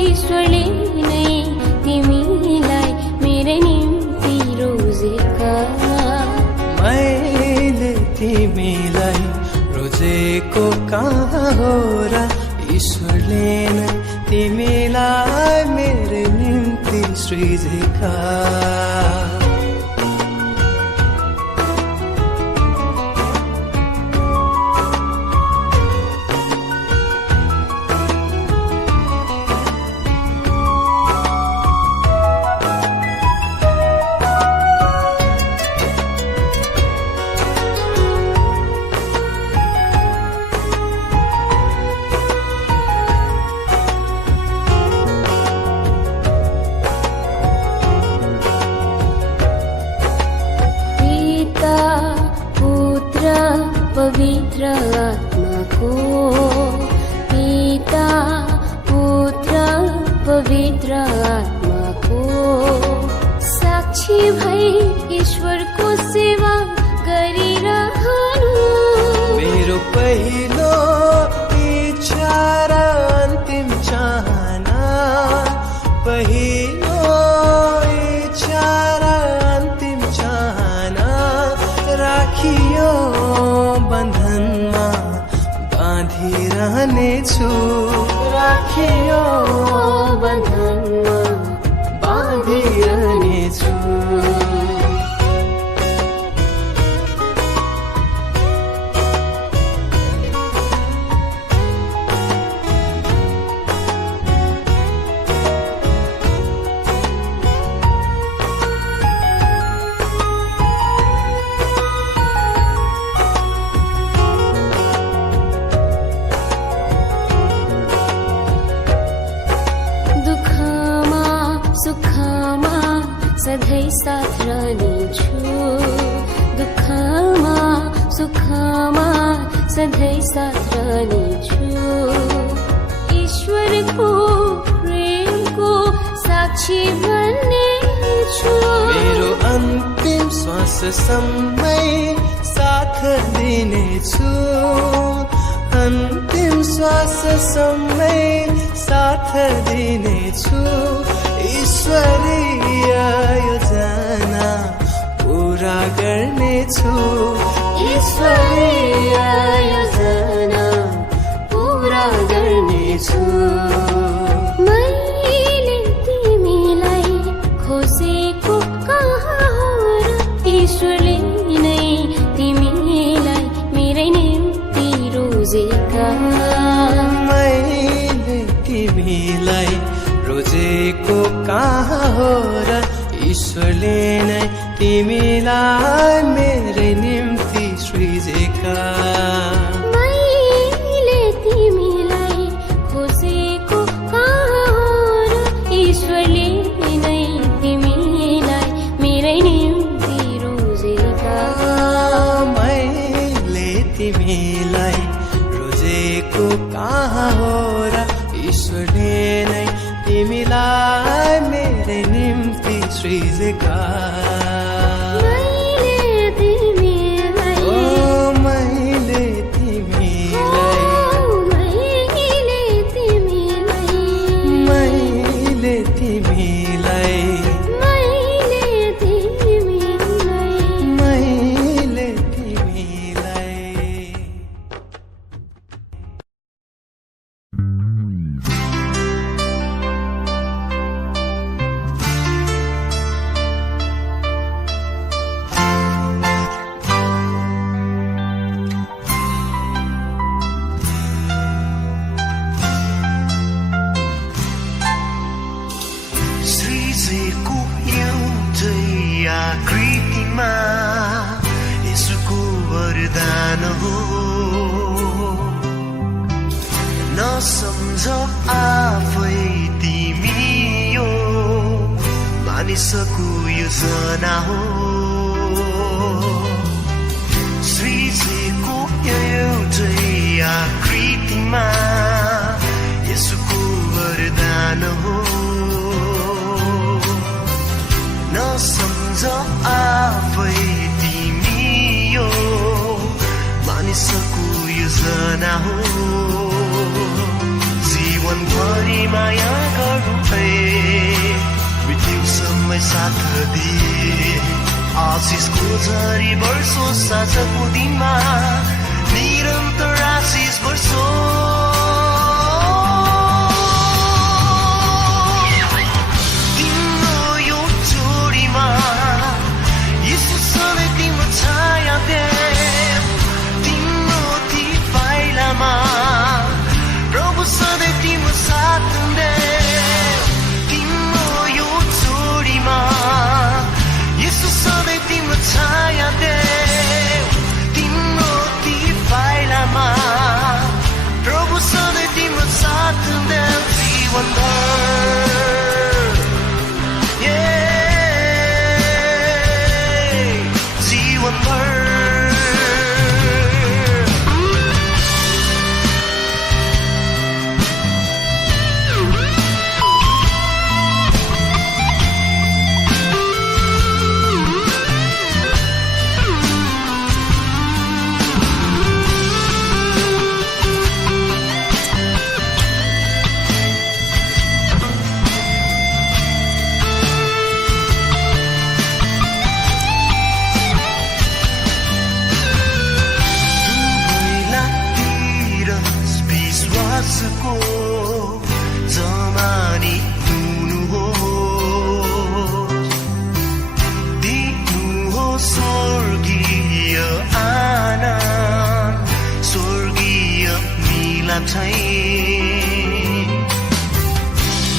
ईश्वरले नै तिमीलाई मेरै निम्ति रोजेका। मैले तिमीलाई रोजेको कहाँ हो र ईश्वरले नै तिमीलाई मेरै निम्ति सृजेका। पवित्र आत्माको पिता पुत्र पवित्र आत्माको साक्षी भई ईश्वरको सेवा गरिरहनु। मेरो पहिलो इच्छा र अन्तिम चाहना, पहिलो इच्छा र अन्तिम चाहना राखियो बन्धनमा बाँधिरहनेछु, राखियो बन्धनमा बाँधिरहनेछु। सुखमा सधैँ साथ रहनेछु, दुःखमा सुखमा सधैँ साथ रहनेछु। ईश्वरको प्रेमको साक्षी बन्नेछु। मेरो अन्तिम श्वाससम्म साथ दिनेछु, अन्तिम श्वाससम्म साथ दिनेछु। ईश्वरीय योजना पूरा गर्नेछु, ईश्वरीय योजना पूरा गर्नेछु। मैले तिमीलाई खोजेको कहाँ हो र ईश्वरले नै तिमीलाई मेरै निम्ति रोजेका। मैले तिमीलाई रोजेको कहाँ हो र ईश्वरले नै तिमीलाई मेरै निम्ति सृजेका। मैले तिमीलाई खोजेको कहाँ हो र ईश्वरले नै तिमीलाई मेरै निम्ति रोजेका। मैले तिमीलाई रोजेको कहाँ हो र ईश्वरले नै तिमीलाई मेरै निम्ति सृजेका। आकृतिमा यसुको वरदान हो नसम्झ आफै तिमी यो मानिसको योजना हो सृजेको एउटै आकृतिमा यसुको वरदान हो नसम्झ आफै तिमी यो मानिसको योजना हो जीवनभरि माया गर्नु मृत्युसम्म साथ दिए आशिषको झरी वर्षो साँझको दिनमा निरन्तर आशिष वर्षो तिम्रो यो जोडीमा यसो सधैँ तिम्रो छाया दे तिम्रो ती पाइलामा प्रभु सधैँ तिम्रो साथ दे तिम्रो यो जोडीमा यसो सधैँ तिम्रो छाया दे तिम्रो ती पाइलामा प्रभु सधैँ तिम्रो साथ दे जीवनभर जीवनभर विश्वासको जमानी हुनु हो दिनु हो स्वर्गीय आनन्द स्वर्गीय मिला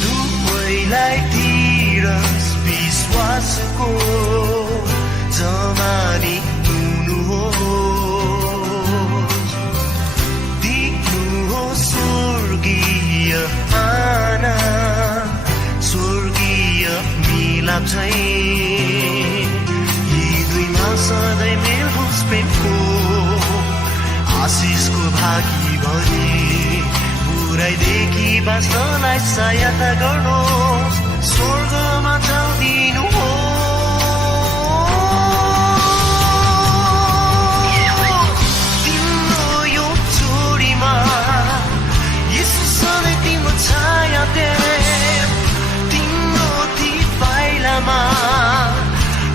दुवैलाई दिरस विश्वासको जमानी हुनु हो स्वर्गीय आनन्द स्वर्गीय मिलाप यी दुईमा सधैँ मेल होस् प्रेमको आशिषको भागी भनी बुराइदेखि बाँच्नलाई सहायता गर्नुहोस् स्वर्गमा जाउदिनु हो छाया दे तिम्रो ती पाइलामा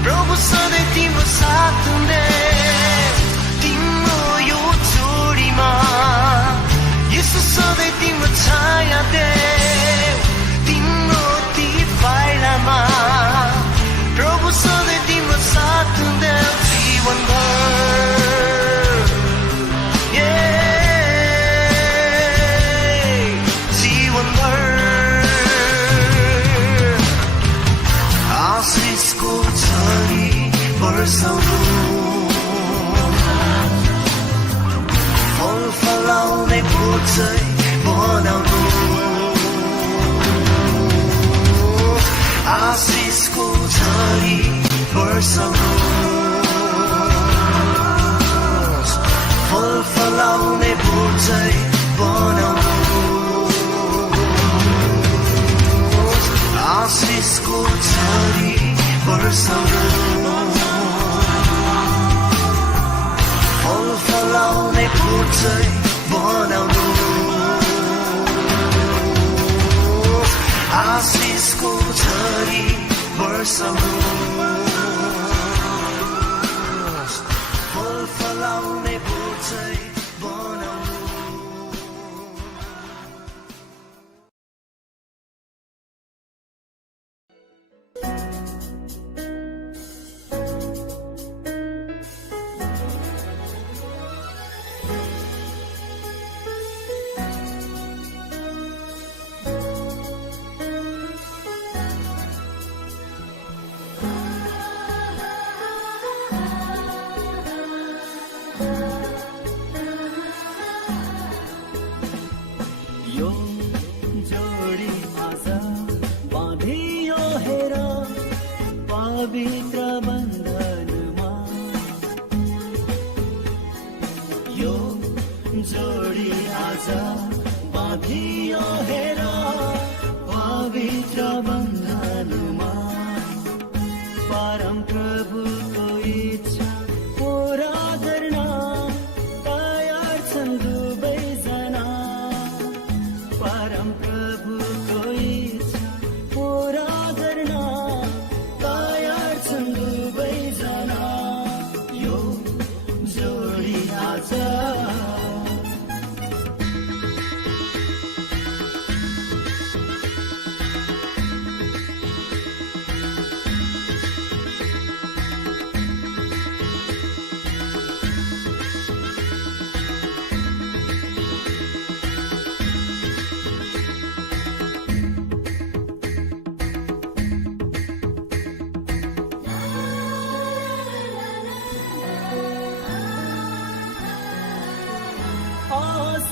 प्रभु सधैँ तिम्रो साथ दे तिम्रो यो जोडीमा यसो सधैँ तिम्रो छाया दे तिम्रो ती पाइलामा प्रभु सधैँ तिम्रो साथ दे जीवनभर आशिषको झरी वर्षाउनु फल फलाउने बोट चाहिँ बनाउनु आशिषको झरी वर्षाउनु फल फलाउने बोट चाहिँ बनाउनु आशिषको झरी वर्षाउनु फल फलाउने बोट चाहिँ बनाउनु आशिषको झरी वर्षाउनु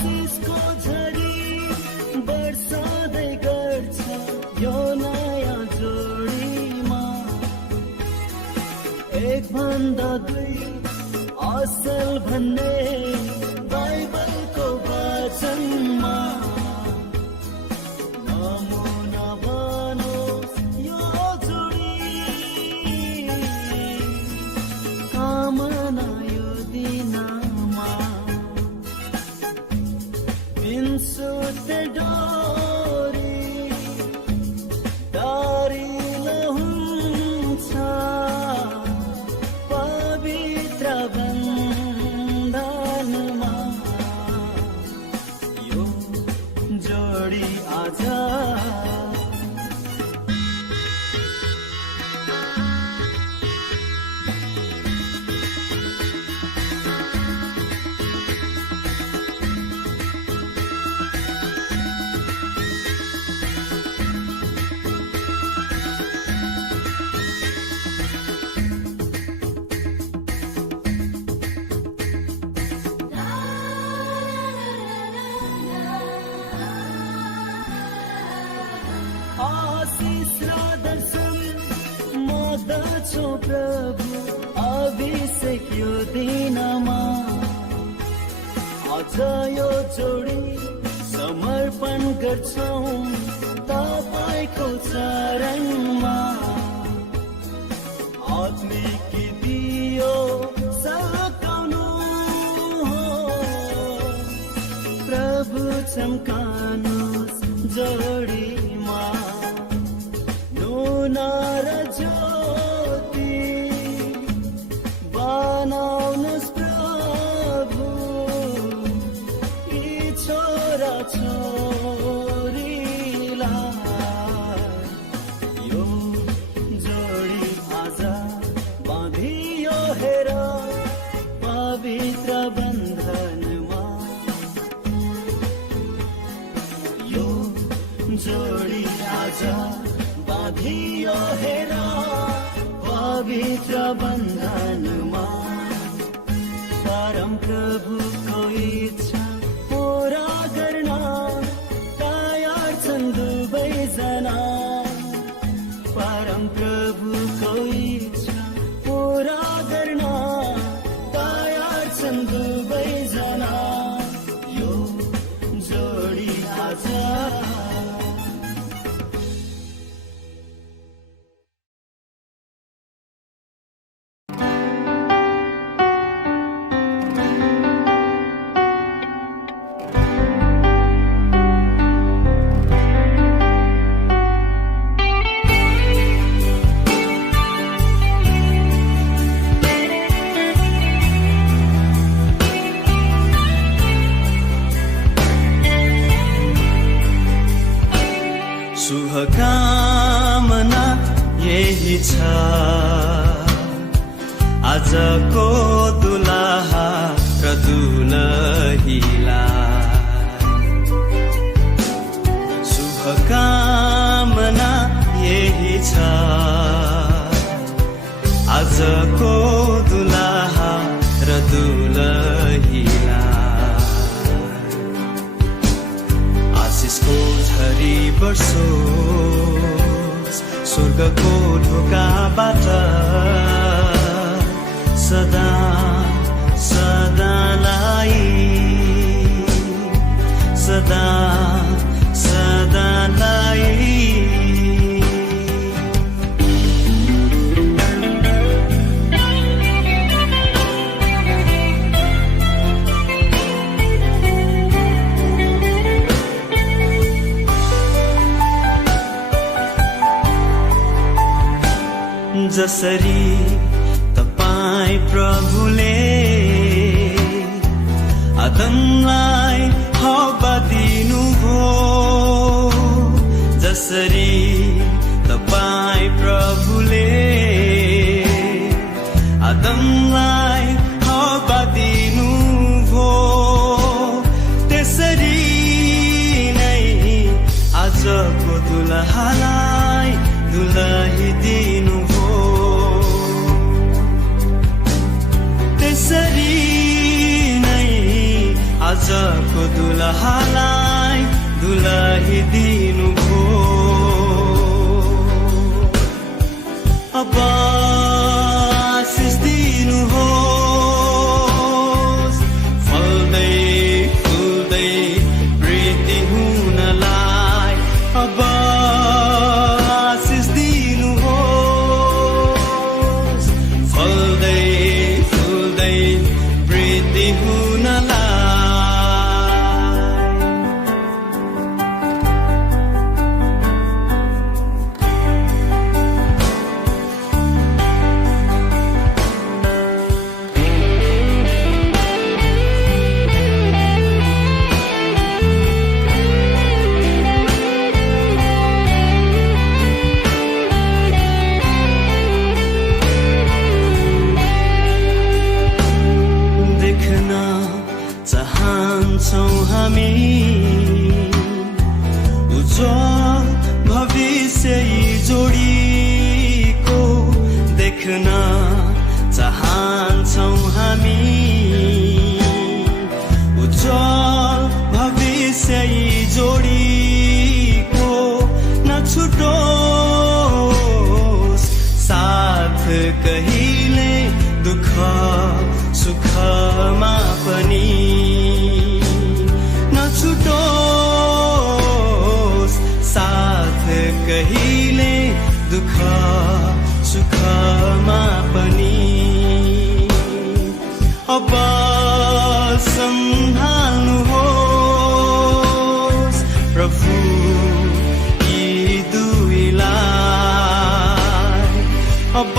आशिषको झरी बर्सादै गर्छ यो नयाँ जोडीमा एक भन्दा दुई असल भन्ने बाइबलको वचनमा नमुना बनोस् यो जोडी कामना यो दिनमा बिनसुते डोरी दारिलो हुन्छ पवित्र बन्धनमा यो जोडी आज आशिष र दर्शन मदछु प्रभु अभिषेक यो दिनमा आज यो जोडी समर्पण गर्छौं तपाईको चरणमा आत्मिक दियो सकाउनु हो प्रभु चम्कानुस् जोडीमा नुना र ज्योति बनाउनुस् प्रभु यी छोरा छोरीलाई यो जोडी आज बाँधियो हेर पवित्र बन्धनमा यो जोडी आज बाँधियो हेर पवित्र बन्धनमा परम प्रभुको इच्छा पूरा गर्न तयार छन् दुवैजना परम प्रभुको इच्छा पूरा गर्न तयार छन् दुवैजना यो जोडी आज शुभकामना यही छ आजको दुलहा र दुलहीलाई शुभकामना यही छ आजको दुलहा र दुलहीलाई आशिषको झरी बर्सोस् स्वर्गको ढोकाबाट सदा सदालाई सदा सदालाई जसरी तपाईं प्रभुले आदमलाई हवा दिनुभयो जसरी तपाईं प्रभुले आदमलाई हवा दिनुभयो त्यसरी नै आजको दुलहालाई दुलही दिनुभयो त्यसरी नै आजको दुलहा दुलहालाई दुलाइदिनु भो अब आशिष दिनुहोस् फल्दै फुल्दै वृद्धि हुनलाई अब आशिष दिनुहोस् फल्दै फुल्दै वृद्धि हुनलाई चाहन्छौँ हामी उज्जवल भविष्य यी जोडीको देख्न चाहन्छौँ हामी उज्जवल भविष्य यी जोडीको नछुटोस् साथ कहिले दुःख सुखमा पनि नछुटोस् साथ कहिले दुःख सुखमा पनि अब सम्हाल्नुहोस् प्रभु यी दुईलाई अब